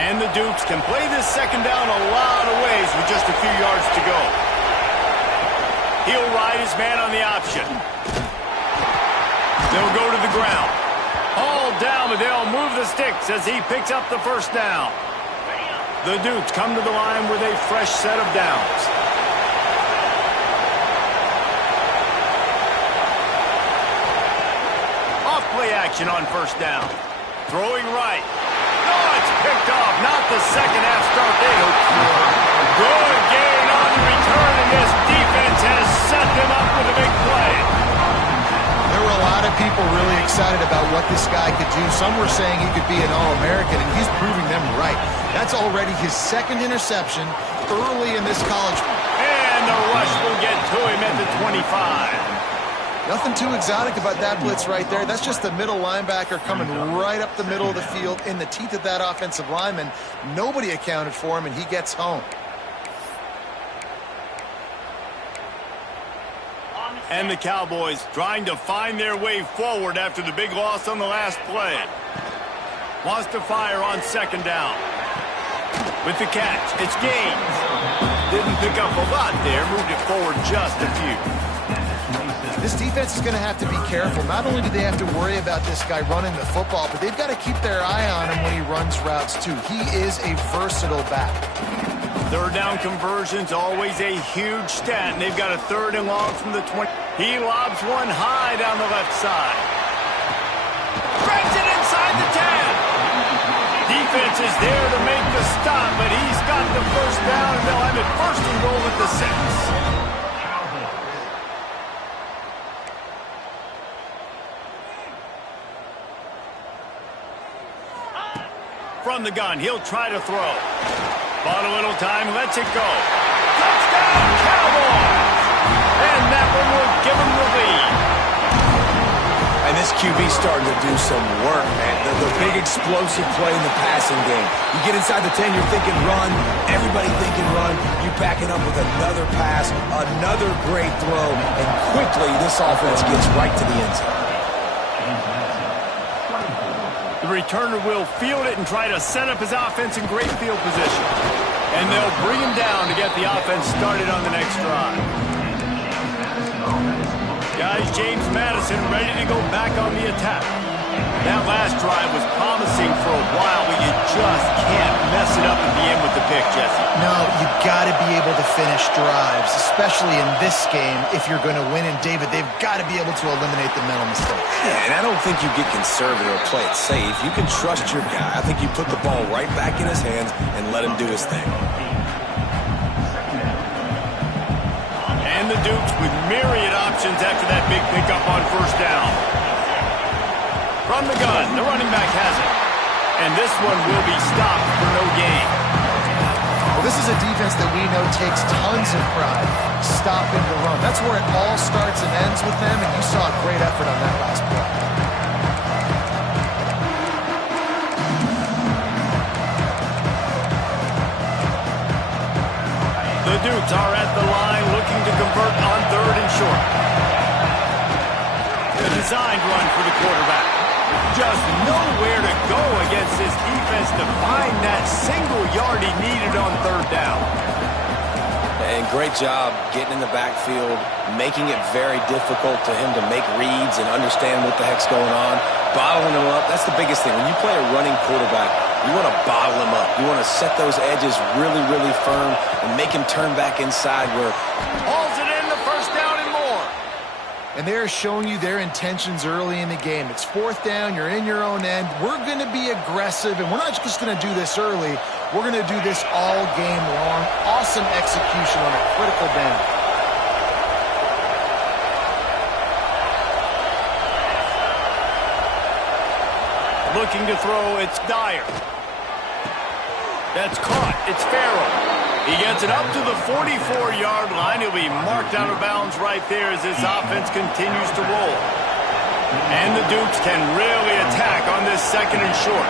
And the Dukes can play this second down a lot of ways with just a few yards to go. He'll ride his man on the option. They'll go to the ground. All down, but they'll move the sticks as he picks up the first down. The Dukes come to the line with a fresh set of downs. Off play action on first down. Throwing right. Oh, it's picked off. Not the second half start they hoped for. Good gain on the return, and this defense has set them up with a big play. There were a lot of people really excited about what this guy could do. Some were saying he could be an All-American, and he's proving them right. That's already his second interception early in this college. And the rush will get to him at the 25. Nothing too exotic about that blitz right there. That's just the middle linebacker coming right up the middle of the field in the teeth of that offensive lineman. Nobody accounted for him, and he gets home. And the Cowboys trying to find their way forward after the big loss on the last play. Wants to fire on second down. With the catch, it's Gaines. Didn't pick up a lot there, moved it forward just a few. This defense is going to have to be careful. Not only do they have to worry about this guy running the football, but they've got to keep their eye on him when he runs routes too. He is a versatile back. Third down conversion's always a huge stat, and they've got a third and long from the 20. He lobs one high down the left side. Grabs it inside the 10. Defense is there to make the stop, but he's got the first down, and they'll have it first and goal at the 6. From the gun, he'll try to throw. Bought a little time, lets it go. Touchdown, Cowboys! And that one will give them the lead. And this QB starting to do some work, man. The big explosive play in the passing game. You get inside the 10, you're thinking run. Everybody thinking run. You back it up with another pass, another great throw, and quickly this offense gets right to the end zone. The returner will field it and try to set up his offense in great field position. And they'll bring him down to get the offense started on the next drive. Guys, James Madison ready to go back on the attack. That last drive was promising for a while, but you just can't mess it up at the end with the pick, Jesse. No, you got to be able to finish drives, especially in this game if you're going to win. And, David, they've got to be able to eliminate the mental mistakes. Yeah, and I don't think you get conservative or play it safe. You can trust your guy. I think you put the ball right back in his hands and let him do his thing. And the Dukes with myriad options after that big pickup on first down. From the gun, the running back has it. And this one will be stopped for no gain. Well, this is a defense that we know takes tons of pride stopping the run. That's where it all starts and ends with them, and you saw a great effort on that last play. The Dukes are at the line looking to convert on third and short. The designed run for the quarterback. Just nowhere to go against this defense to find that single yard he needed on third down. And great job getting in the backfield, making it very difficult to him to make reads and understand what the heck's going on. Bottling him up, that's the biggest thing. When you play a running quarterback, you want to bottle him up. You want to set those edges really, really firm and make him turn back inside where... Hauls it in, the first down and more. And they're showing you their intentions early in the game. It's fourth down, you're in your own end. We're going to be aggressive, and we're not just going to do this early. We're going to do this all game long. Awesome execution on a critical down. Looking to throw, it's Dyer. That's caught, it's Farrell. He gets it up to the 44-yard line. He'll be marked out of bounds right there as this offense continues to roll. And the Dukes can really attack on this second and short.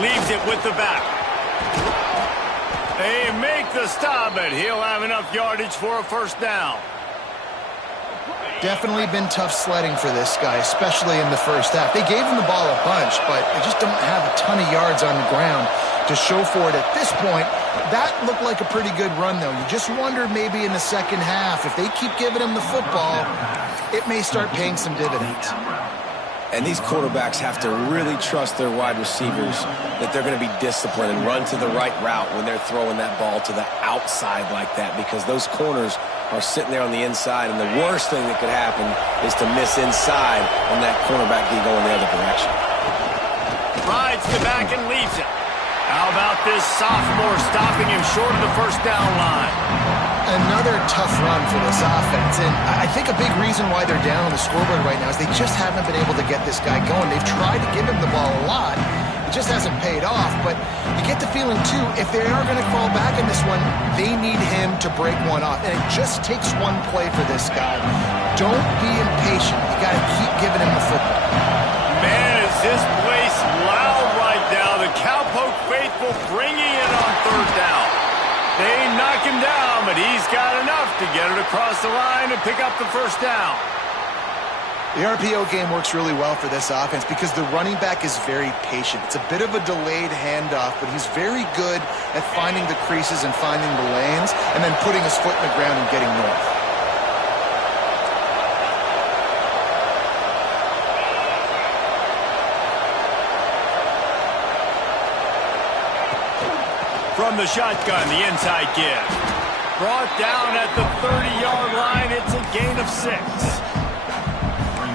Leaves it with the back. They make the stop, but he'll have enough yardage for a first down. Definitely been tough sledding for this guy, especially in the first half. They gave him the ball a bunch, but they just don't have a ton of yards on the ground to show for it at this point. That looked like a pretty good run, though. You just wonder maybe in the second half, if they keep giving him the football, it may start paying some dividends. And these quarterbacks have to really trust their wide receivers that they're going to be disciplined and run to the right route when they're throwing that ball to the outside like that, because those corners are sitting there on the inside, and the worst thing that could happen is to miss inside and that cornerback be going the other direction. Rides the back and leaves it. How about this sophomore stopping him short of the first down line? Another tough run for this offense, and I think a big reason why they're down on the scoreboard right now is they just haven't been able to get this guy going. They've tried to give him the ball a lot. It just hasn't paid off, but you get the feeling, too, if they are going to crawl back in this one, they need him to break one off, and it just takes one play for this guy. Don't be impatient. You got to keep giving him the football. Man, is this place loud right now. The Cowpoke faithful bringing it on third down. They knock him down, but he's got enough to get it across the line and pick up the first down. The RPO game works really well for this offense because the running back is very patient. It's a bit of a delayed handoff, but he's very good at finding the creases and finding the lanes and then putting his foot in the ground and getting north. From the shotgun, the inside give. Brought down at the 30-yard line. It's a gain of 6.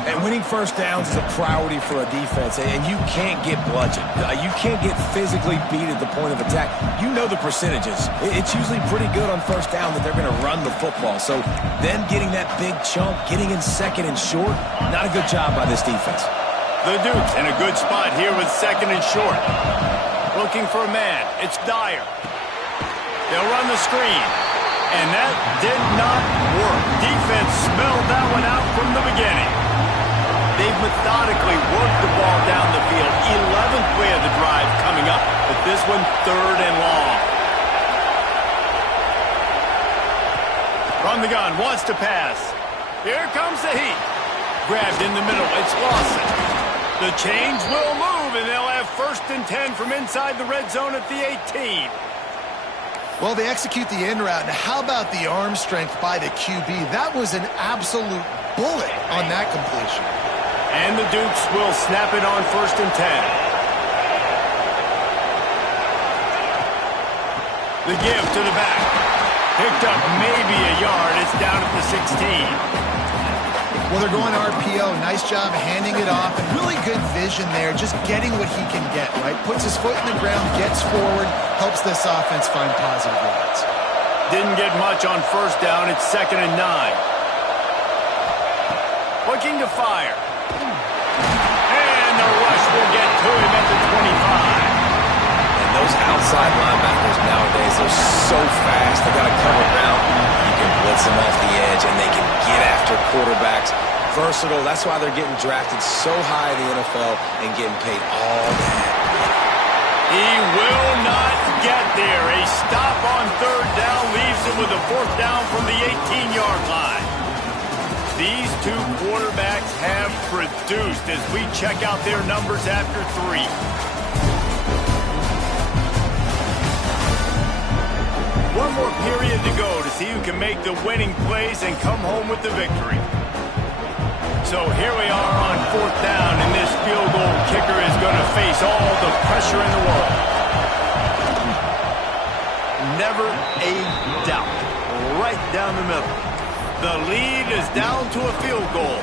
And winning first downs is a priority for a defense, and you can't get bludgeoned. You can't get physically beat at the point of attack. You know the percentages. It's usually pretty good on first down that they're going to run the football. So them getting that big chunk, getting in second and short, not a good job by this defense. The Dukes in a good spot here with second and short. Looking for a man. It's Dyer. They'll run the screen. And that did not work. Defense smelled that one out from the beginning. They've methodically worked the ball down the field. 11th play of the drive coming up. But this one, third and long. From the gun, wants to pass. Here comes the heat. Grabbed in the middle. It's Lawson. The change will move. move, and they'll have 1st and 10 from inside the red zone at the 18. Well, they execute the in route. Now, how about the arm strength by the QB? That was an absolute bullet on that completion. And the Dukes will snap it on 1st and 10. The give to the back. Picked up maybe a yard. It's down at the 16. Well, they're going RPO. Nice job handing it off. And really good vision there, just getting what he can get, right? Puts his foot in the ground, gets forward, helps this offense find positive yards. Didn't get much on 1st down. It's 2nd and 9. Looking to fire. And the rush will get to him at the 25. And those outside linebackers nowadays, they're so fast. They got to cover ground. You can blitz them off the edge, and they can get after quarterbacks. Versatile. That's why they're getting drafted so high in the NFL and getting paid all that. He will not get there. A stop on 3rd down leaves him with a 4th down from the 18-yard line. These two quarterbacks have produced as we check out their numbers after 3. One more period to go to see who can make the winning plays and come home with the victory. So here we are on 4th down, and this field goal kicker is going to face all the pressure in the world. Never a doubt. Right down the middle. The lead is down to a field goal.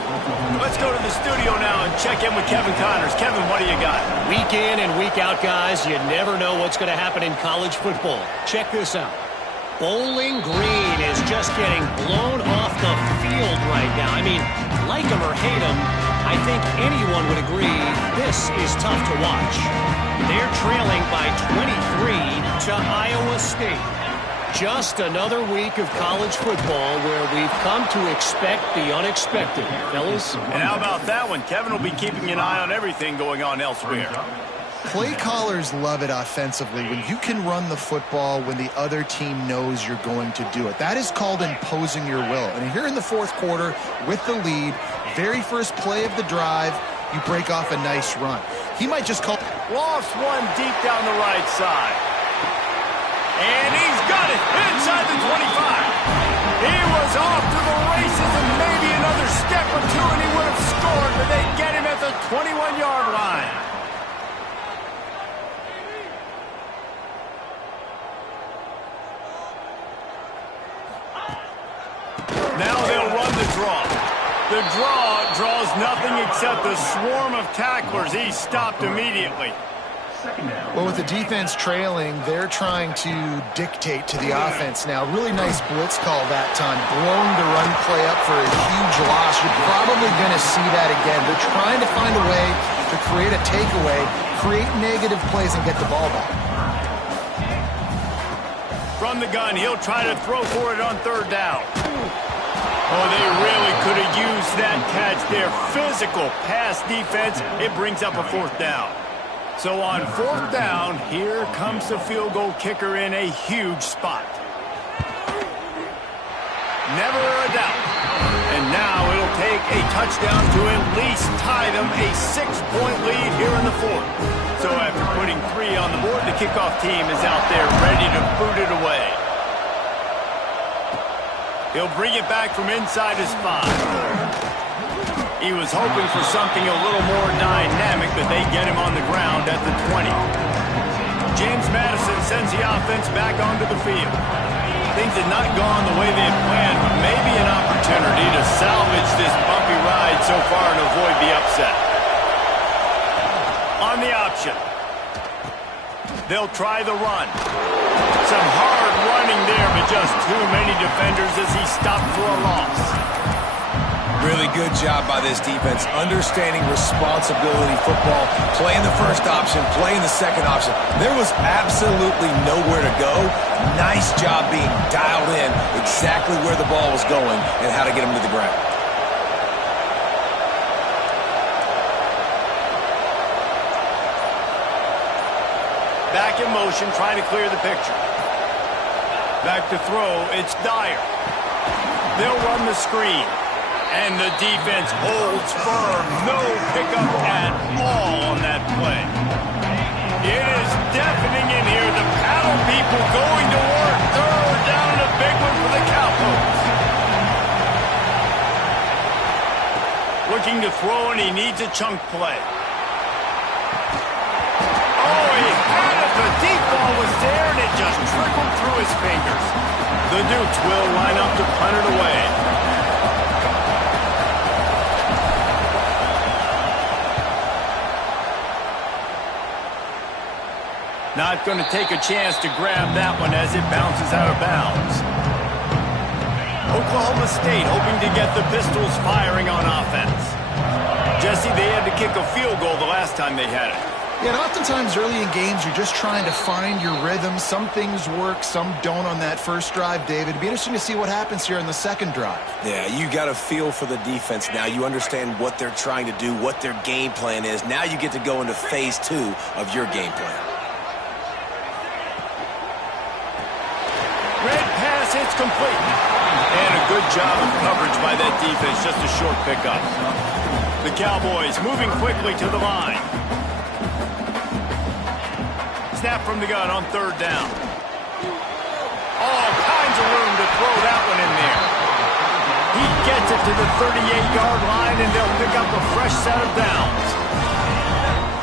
Let's go to the studio now and check in with Kevin Connors. Kevin, what do you got? Week in and week out, guys, you never know what's going to happen in college football. Check this out. Bowling Green is just getting blown off the field right now. I mean, like him or hate him, I think anyone would agree this is tough to watch. They're trailing by 23 to Iowa State. Just another week of college football where we've come to expect the unexpected, fellas. And how about that one? Kevin will be keeping an eye on everything going on elsewhere. Play callers love it offensively when you can run the football when the other team knows you're going to do it. That is called imposing your will. And here in the 4th quarter with the lead, very first play of the drive, you break off a nice run. He might just call... Lofts one deep down the right side. And he's got it inside the 25. He was off to the races and maybe another step or two and he would have scored, but they get him at the 21-yard line. Now they'll run the draw. The draw draws nothing except a swarm of tacklers. He's stopped immediately. Well, with the defense trailing, they're trying to dictate to the offense now. Really nice blitz call that time. Blowing the run play up for a huge loss. You're probably going to see that again. They're trying to find a way to create a takeaway, create negative plays, and get the ball back. From the gun, he'll try to throw for it on 3rd down. Oh, they really could have used that catch there. Physical pass defense. It brings up a 4th down. So on 4th down, here comes the field goal kicker in a huge spot. Never a doubt. And now it'll take a touchdown to at least tie them a 6-point lead here in the 4th. So after putting 3 on the board, the kickoff team is out there ready to boot it away. He'll bring it back from inside his 5. He was hoping for something a little more dynamic, but they get him on the ground at the 20. James Madison sends the offense back onto the field. Things had not gone the way they had planned, but maybe an opportunity to salvage this bumpy ride so far and avoid the upset. On the option. They'll try the run. Some hard running there, but just too many defenders as he stopped for a loss. Really good job by this defense, understanding responsibility football, playing the first option, playing the second option. There was absolutely nowhere to go. Nice job being dialed in exactly where the ball was going and how to get him to the ground. Back in motion, trying to clear the picture. Back to throw, it's Dyer. They'll run the screen. And the defense holds firm. No pickup at all on that play. It is deafening in here. The paddle people going to work. Third down and a big one for the Cowboys. Looking to throw, and he needs a chunk play. Oh, he had it. The deep ball was there, and it just trickled through his fingers. The Dukes will line up to punt it away. Not going to take a chance to grab that one as it bounces out of bounds. Oklahoma State hoping to get the Pistols firing on offense. Jesse, they had to kick a field goal the last time they had it. Yeah, and oftentimes early in games, you're just trying to find your rhythm. Some things work, some don't on that first drive, David. It'd be interesting to see what happens here in the second drive. Yeah, you got a feel for the defense now. You understand what they're trying to do, what their game plan is. Now you get to go into phase 2 of your game plan. Red pass hits complete. And a good job of coverage by that defense. Just a short pickup. The Cowboys moving quickly to the line. Snap from the gun on third down. All kinds of room to throw that one in there. He gets it to the 38-yard line, and they'll pick up a fresh set of downs.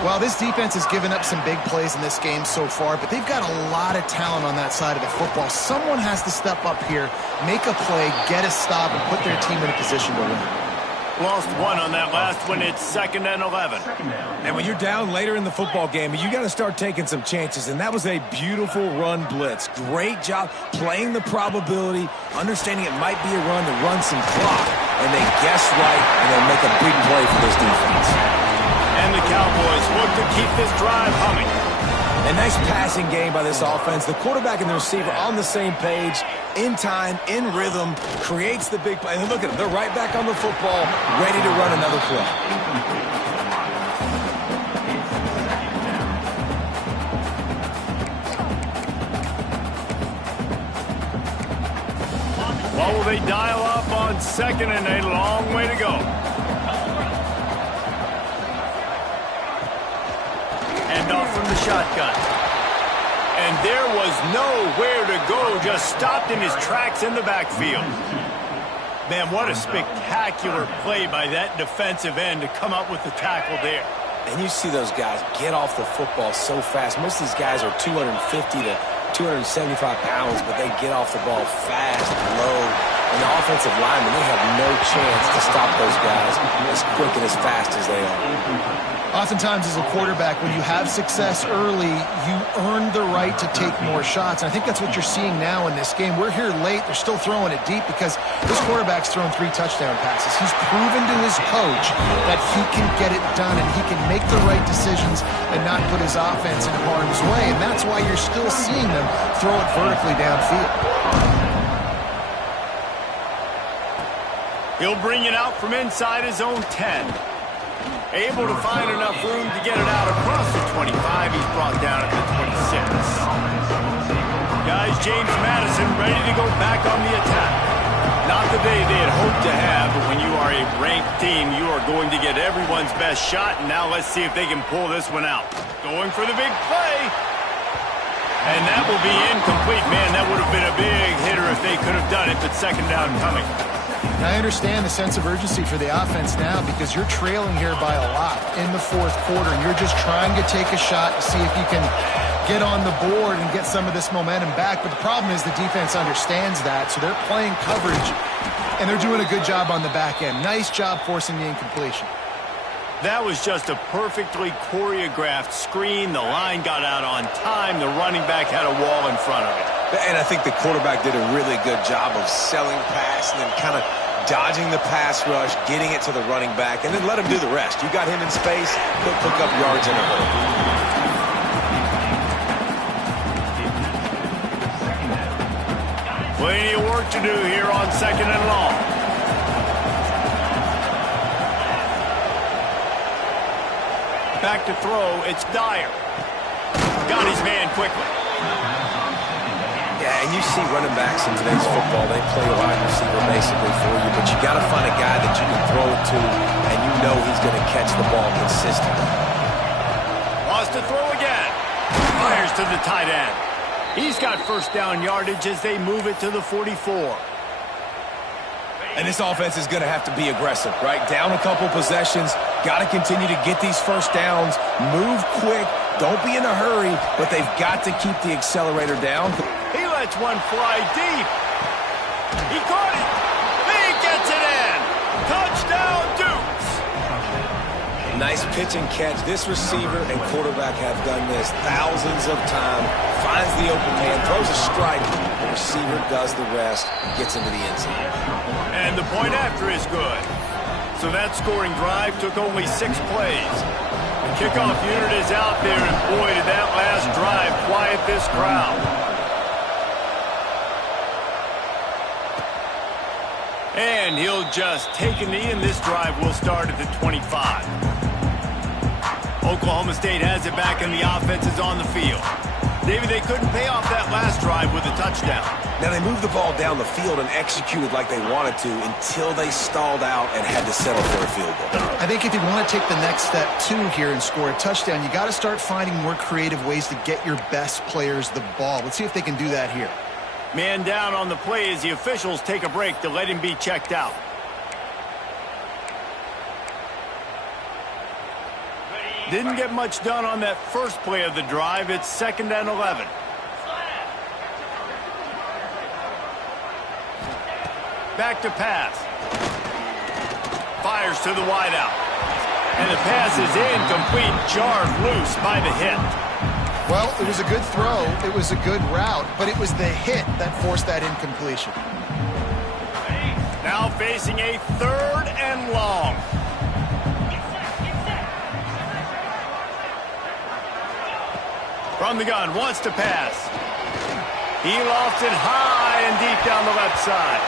Well, this defense has given up some big plays in this game so far, but they've got a lot of talent on that side of the football. Someone has to step up here, make a play, get a stop, and put their team in a position to win. Lost one on that last one. It's 2nd and 11. And when you're down later in the football game, you got to start taking some chances. And that was a beautiful run blitz. Great job playing the probability, understanding it might be a run to run some clock. And they guess right, and they make a big play for this defense. And the Cowboys look to keep this drive humming. A nice passing game by this offense. The quarterback and the receiver on the same page, in time, in rhythm, creates the big play. And look at them. They're right back on the football, ready to run another play. What will they dial up on 2nd and a long way to go? And off from the shotgun. And there was nowhere to go, just stopped in his tracks in the backfield. Man, what a spectacular play by that defensive end to come up with the tackle there. And you see those guys get off the football so fast. Most of these guys are 250 to 275 pounds, but they get off the ball fast, low. And the offensive linemen, they have no chance to stop those guys as quick and as fast as they are. Oftentimes as a quarterback, when you have success early, you earn the right to take more shots. And I think that's what you're seeing now in this game. We're here late. They're still throwing it deep because this quarterback's thrown 3 touchdown passes. He's proven to his coach that he can get it done and he can make the right decisions and not put his offense in harm's way. And that's why you're still seeing them throw it vertically downfield. He'll bring it out from inside his own 10. Able to find enough room to get it out across the 25. He's brought down at the 26. Guys, James Madison ready to go back on the attack. Not the day they had hoped to have, but when you are a ranked team, you are going to get everyone's best shot. And now let's see if they can pull this one out. Going for the big play. And that will be incomplete. Man, that would have been a big hitter if they could have done it, but 2nd down coming. I understand the sense of urgency for the offense now because you're trailing here by a lot in the 4th quarter. And you're just trying to take a shot to see if you can get on the board and get some of this momentum back. But the problem is the defense understands that, so they're playing coverage, and they're doing a good job on the back end. Nice job forcing the incompletion. That was just a perfectly choreographed screen. The line got out on time. The running back had a wall in front of it. And I think the quarterback did a really good job of selling pass and then kind of dodging the pass rush, getting it to the running back, and then let him do the rest. You got him in space, he'll pick up yards in a hurry. Plenty of work to do here on 2nd and long. Back to throw, it's Dyer. Got his man quickly. Yeah, Yeah, and you see running backs in today's football, they play a wide receiver basically for you, but you got to find a guy that you can throw it to, and you know he's going to catch the ball consistently. Wants to throw again. Fires to the tight end. He's got first down yardage as they move it to the 44. And this offense is going to have to be aggressive, right? Down a couple possessions, got to continue to get these first downs, move quick, don't be in a hurry, but they've got to keep the accelerator down. He lets one fly deep. He caught it. He gets it in. Touchdown, Dukes. Nice pitch and catch. This receiver and quarterback have done this thousands of times. Finds the open man, throws a strike. The receiver does the rest, gets into the end zone. And the point after is good. So that scoring drive took only 6 plays. The kickoff unit is out there, and boy, did that last drive quiet this crowd. And he'll just take a knee, and this drive will start at the 25. Oklahoma State has it back, and the offense is on the field. David, they couldn't pay off that last drive with a touchdown. Now, they moved the ball down the field and executed like they wanted to until they stalled out and had to settle for a field goal. I think if you want to take the next step, too, here and score a touchdown, you got to start finding more creative ways to get your best players the ball. Let's see if they can do that here. Man down on the play as the officials take a break to let him be checked out. Didn't get much done on that first play of the drive. It's 2nd and 11. Back to pass. Fires to the wideout. And the pass is incomplete, jarred loose by the hit. Well, it was a good throw. It was a good route, but it was the hit that forced that incompletion. Now facing a 3rd and long. From the gun, wants to pass. He lofts it high and deep down the left side.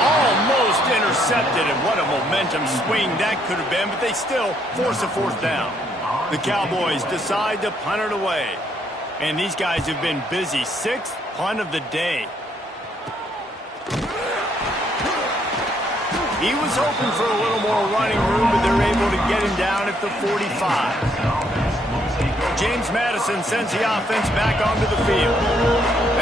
Almost intercepted, and what a momentum swing that could have been, but they still force a 4th down. The Cowboys decide to punt it away. And these guys have been busy. 6th punt of the day. He was hoping for a little more running room, but they're able to get him down at the 45. James Madison sends the offense back onto the field.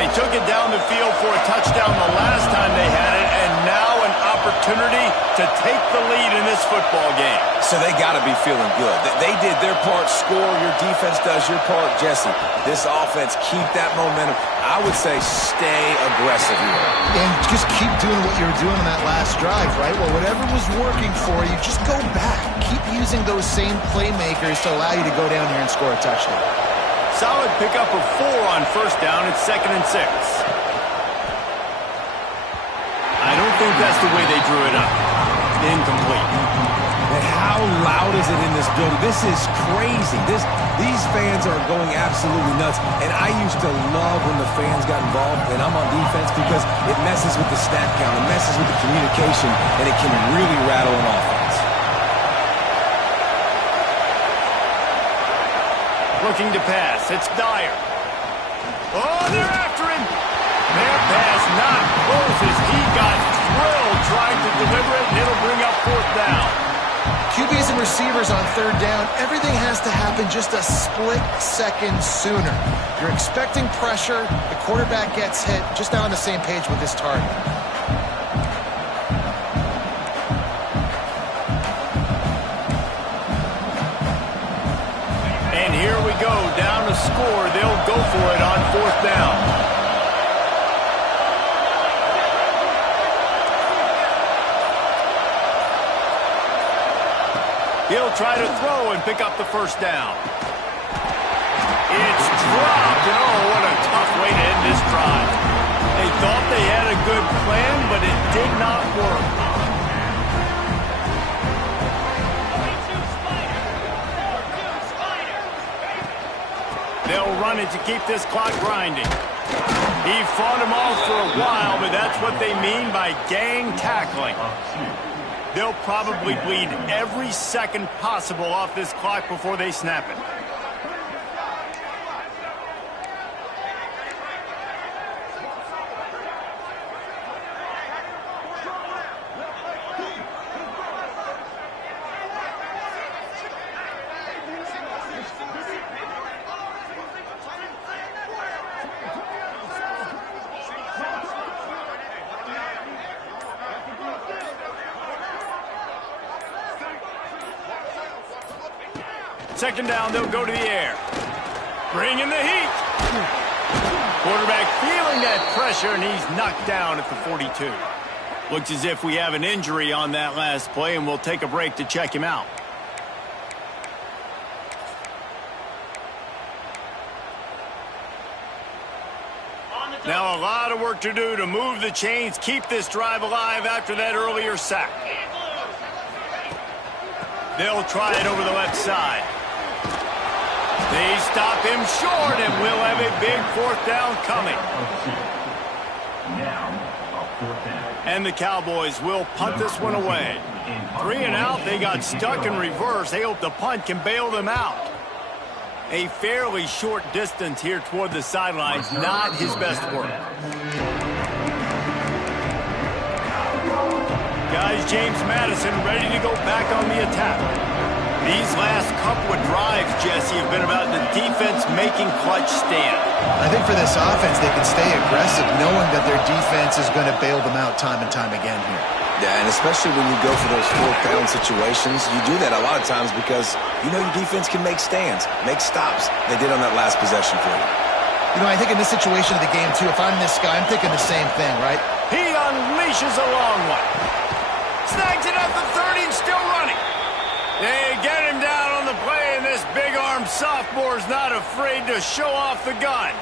They took it down the field for a touchdown the last time they had it, and now an opportunity to take the lead in this football game. So they got to be feeling good. They did their part, score. Your defense does your part, Jesse. This offense, keep that momentum. I would say stay aggressive here. And just keep doing what you were doing in that last drive, right? Well, whatever was working for you, just go back. Keep using those same playmakers to allow you to go down here and score a touchdown. Solid pickup of 4 on first down. It's 2nd and 6. I don't think that's the way they drew it up. Incomplete. And how loud is it in this building? This is crazy. These fans are going absolutely nuts. And I used to love when the fans got involved, and I'm on defense, because it messes with the snap count, it messes with the communication, and it can really rattle an offense. Looking to pass. It's Dyer. Oh, they're after him. Their pass not close as he got thrilled trying to deliver it, and it'll bring up 4th down. QBs and receivers on 3rd down, everything has to happen just a split second sooner. You're expecting pressure, the quarterback gets hit, just not on the same page with his target. And here we go, down to score. They'll go for it on 4th down. He'll try to throw and pick up the first down. It's dropped, and oh, what a tough way to end this drive. They thought they had a good plan, but it did not work. They'll run it to keep this clock grinding. He fought him off for a while, but that's what they mean by gang tackling. They'll probably bleed every second possible off this clock before they snap it. second down, they'll go to the air. Bringing the heat. Quarterback feeling that pressure, and he's knocked down at the 42. Looks as if we have an injury on that last play, and we'll take a break to check him out. Now a lot of work to do to move the chains, keep this drive alive after that earlier sack. They'll try it over the left side. They stop him short, and we'll have a big fourth down coming. And the Cowboys will punt this one away. 3 and out, they got stuck in reverse. They hope the punt can bail them out. A fairly short distance here toward the sidelines, not his best work. Guys, James Madison ready to go back on the attack. These last couple of drives, Jesse, have been about the defense making clutch stand. I think for this offense, they can stay aggressive knowing that their defense is going to bail them out time and time again here. Yeah, and especially when you go for those fourth down situations, you do that a lot of times because you know your defense can make stands, make stops. They did on that last possession for you. You know, I think in this situation of the game, too, if I'm this guy, I'm thinking the same thing, right? He unleashes a long one. Snags it at the 30 and still running. They get him down on the play, and this big-armed sophomore's not afraid to show off the gun.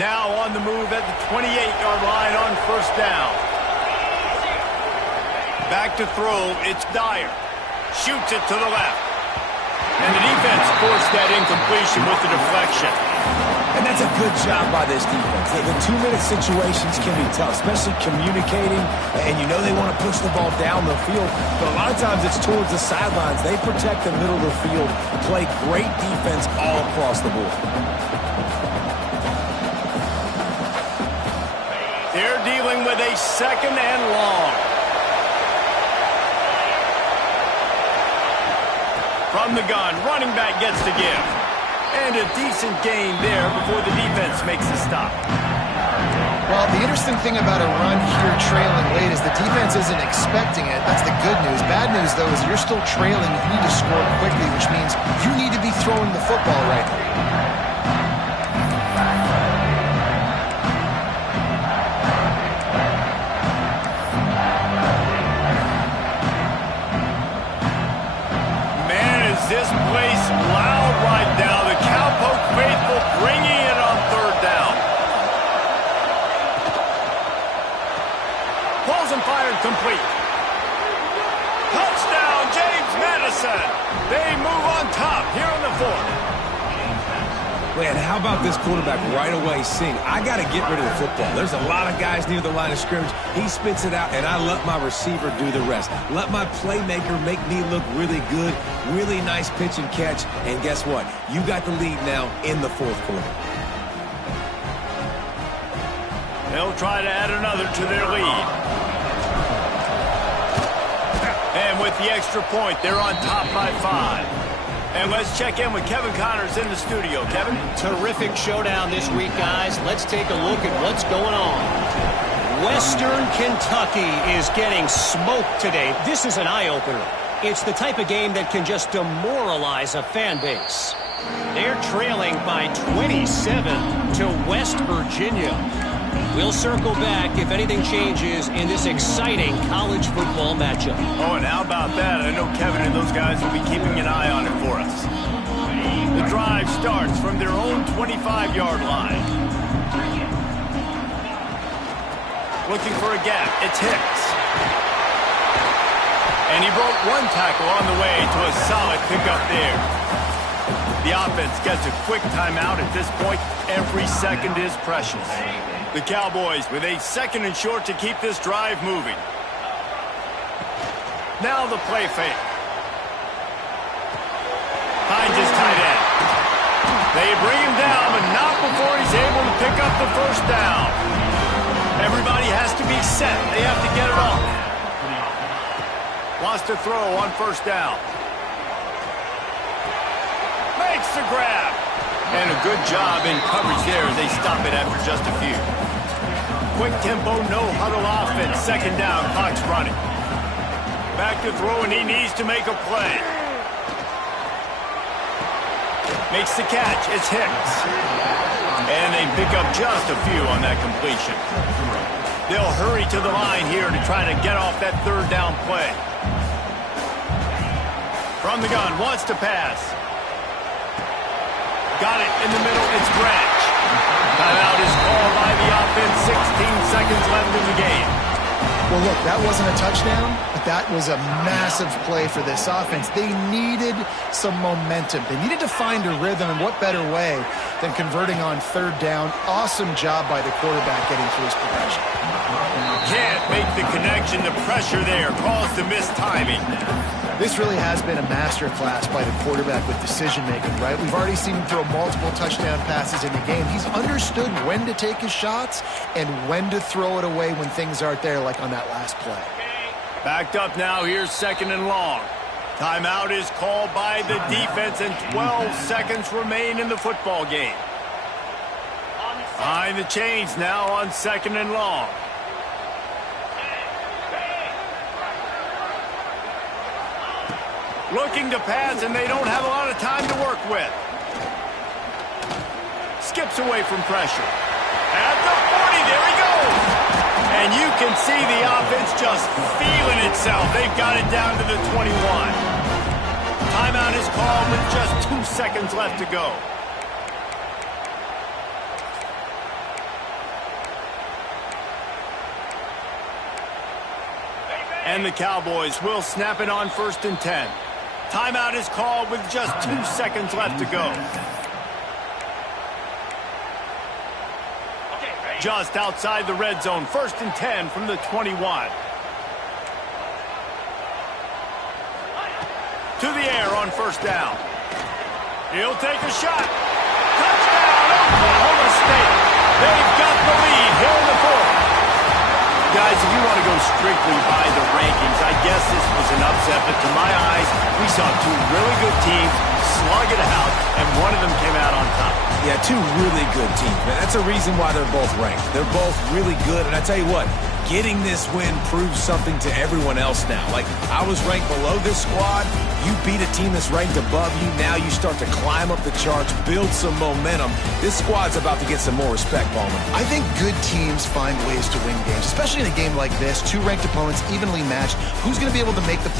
Now on the move at the 28-yard line on first down. Back to throw, it's Dyer. Shoots it to the left. And the defense forced that incompletion with the deflection. And that's a good job by this defense. The 2-minute situations can be tough, especially communicating, and you know they want to push the ball down the field, but a lot of times it's towards the sidelines. They protect the middle of the field, play great defense all across the board. They're dealing with a second and long. From the gun, running back gets to give. And a decent gain there before the defense makes a stop. Well, the interesting thing about a run here trailing late is the defense isn't expecting it. That's the good news. Bad news, though, is you're still trailing. You need to score quickly, which means you need to be throwing the football right now. This place loud right now. The Cowpoke faithful bringing it on third down. Pulls and fired complete. Touchdown, James Madison. They move on top here on the fourth. Man, how about this quarterback right away seeing, I got to get rid of the football. There's a lot of guys near the line of scrimmage. He spits it out, and I let my receiver do the rest. Let my playmaker make me look really good, really nice pitch and catch, and guess what? You got the lead now in the fourth quarter. They'll try to add another to their lead. And with the extra point, they're on top by 5. And let's check in with Kevin Connors in the studio. Kevin? Terrific showdown this week, guys. Let's take a look at what's going on. Western Kentucky is getting smoked today. This is an eye-opener. It's the type of game that can just demoralize a fan base. They're trailing by 27 to West Virginia. We'll circle back if anything changes in this exciting college football matchup. Oh, and how about that? I know Kevin and those guys will be keeping an eye on it for us. The drive starts from their own 25-yard line. Looking for a gap. It's Hicks. And he broke one tackle on the way to a solid pickup there. The offense gets a quick timeout at this point. Every second is precious. The Cowboys with a second and short to keep this drive moving. Now the play fake. Finds his tight end. They bring him down, but not before he's able to pick up the first down. Everybody has to be set. They have to get it off. Wants to throw on first down. Makes the grab. And a good job in coverage there as they stop it after just a few. Quick tempo, no huddle offense. Second down, clock's running. Back to throw, and he needs to make a play. Makes the catch. It's Hicks. And they pick up just a few on that completion. They'll hurry to the line here to try to get off that third down play. From the gun, wants to pass. Got it in the middle. It's Branch. Timeout is called by the offense. 16 seconds left in the game. Well, look, that wasn't a touchdown, but that was a massive play for this offense. They needed some momentum. They needed to find a rhythm, and what better way than converting on third down. Awesome job by the quarterback getting through his progression. Can't make the connection. The pressure there caused the missed timing. This really has been a master class by the quarterback with decision-making, right? We've already seen him throw multiple touchdown passes in the game. He's understood when to take his shots and when to throw it away when things aren't there, like on that last play. Backed up now. Here's second and long. Timeout is called by the defense, and 12 seconds remain in the football game. Behind the chains now on second and long. Looking to pass, and they don't have a lot of time to work with. Skips away from pressure. At the 40, there he goes. And you can see the offense just feeling itself. They've got it down to the 21. Timeout is called with just 2 seconds left to go. And the Cowboys will snap it on 1st and 10. Timeout is called with just 2 seconds left to go. Just outside the red zone, 1st and 10 from the 21. To the air on 1st down. He'll take a shot. Touchdown, Oklahoma State. They've got the lead here in the 4th. Guys, if you want to go strictly by the rankings, I guess this was an upset, but to my eyes, we saw two really good teams slug it out, and one of them came out on top. Yeah, two really good teams, man. That's a reason why they're both ranked. They're both really good, and I tell you what, getting this win proves something to everyone else now. Like, I was ranked below this squad. You beat a team that's ranked above you. Now you start to climb up the charts, build some momentum. This squad's about to get some more respect, Ballman. I think good teams find ways to win games, especially in a game like this. Two ranked opponents evenly matched. Who's going to be able to make the play?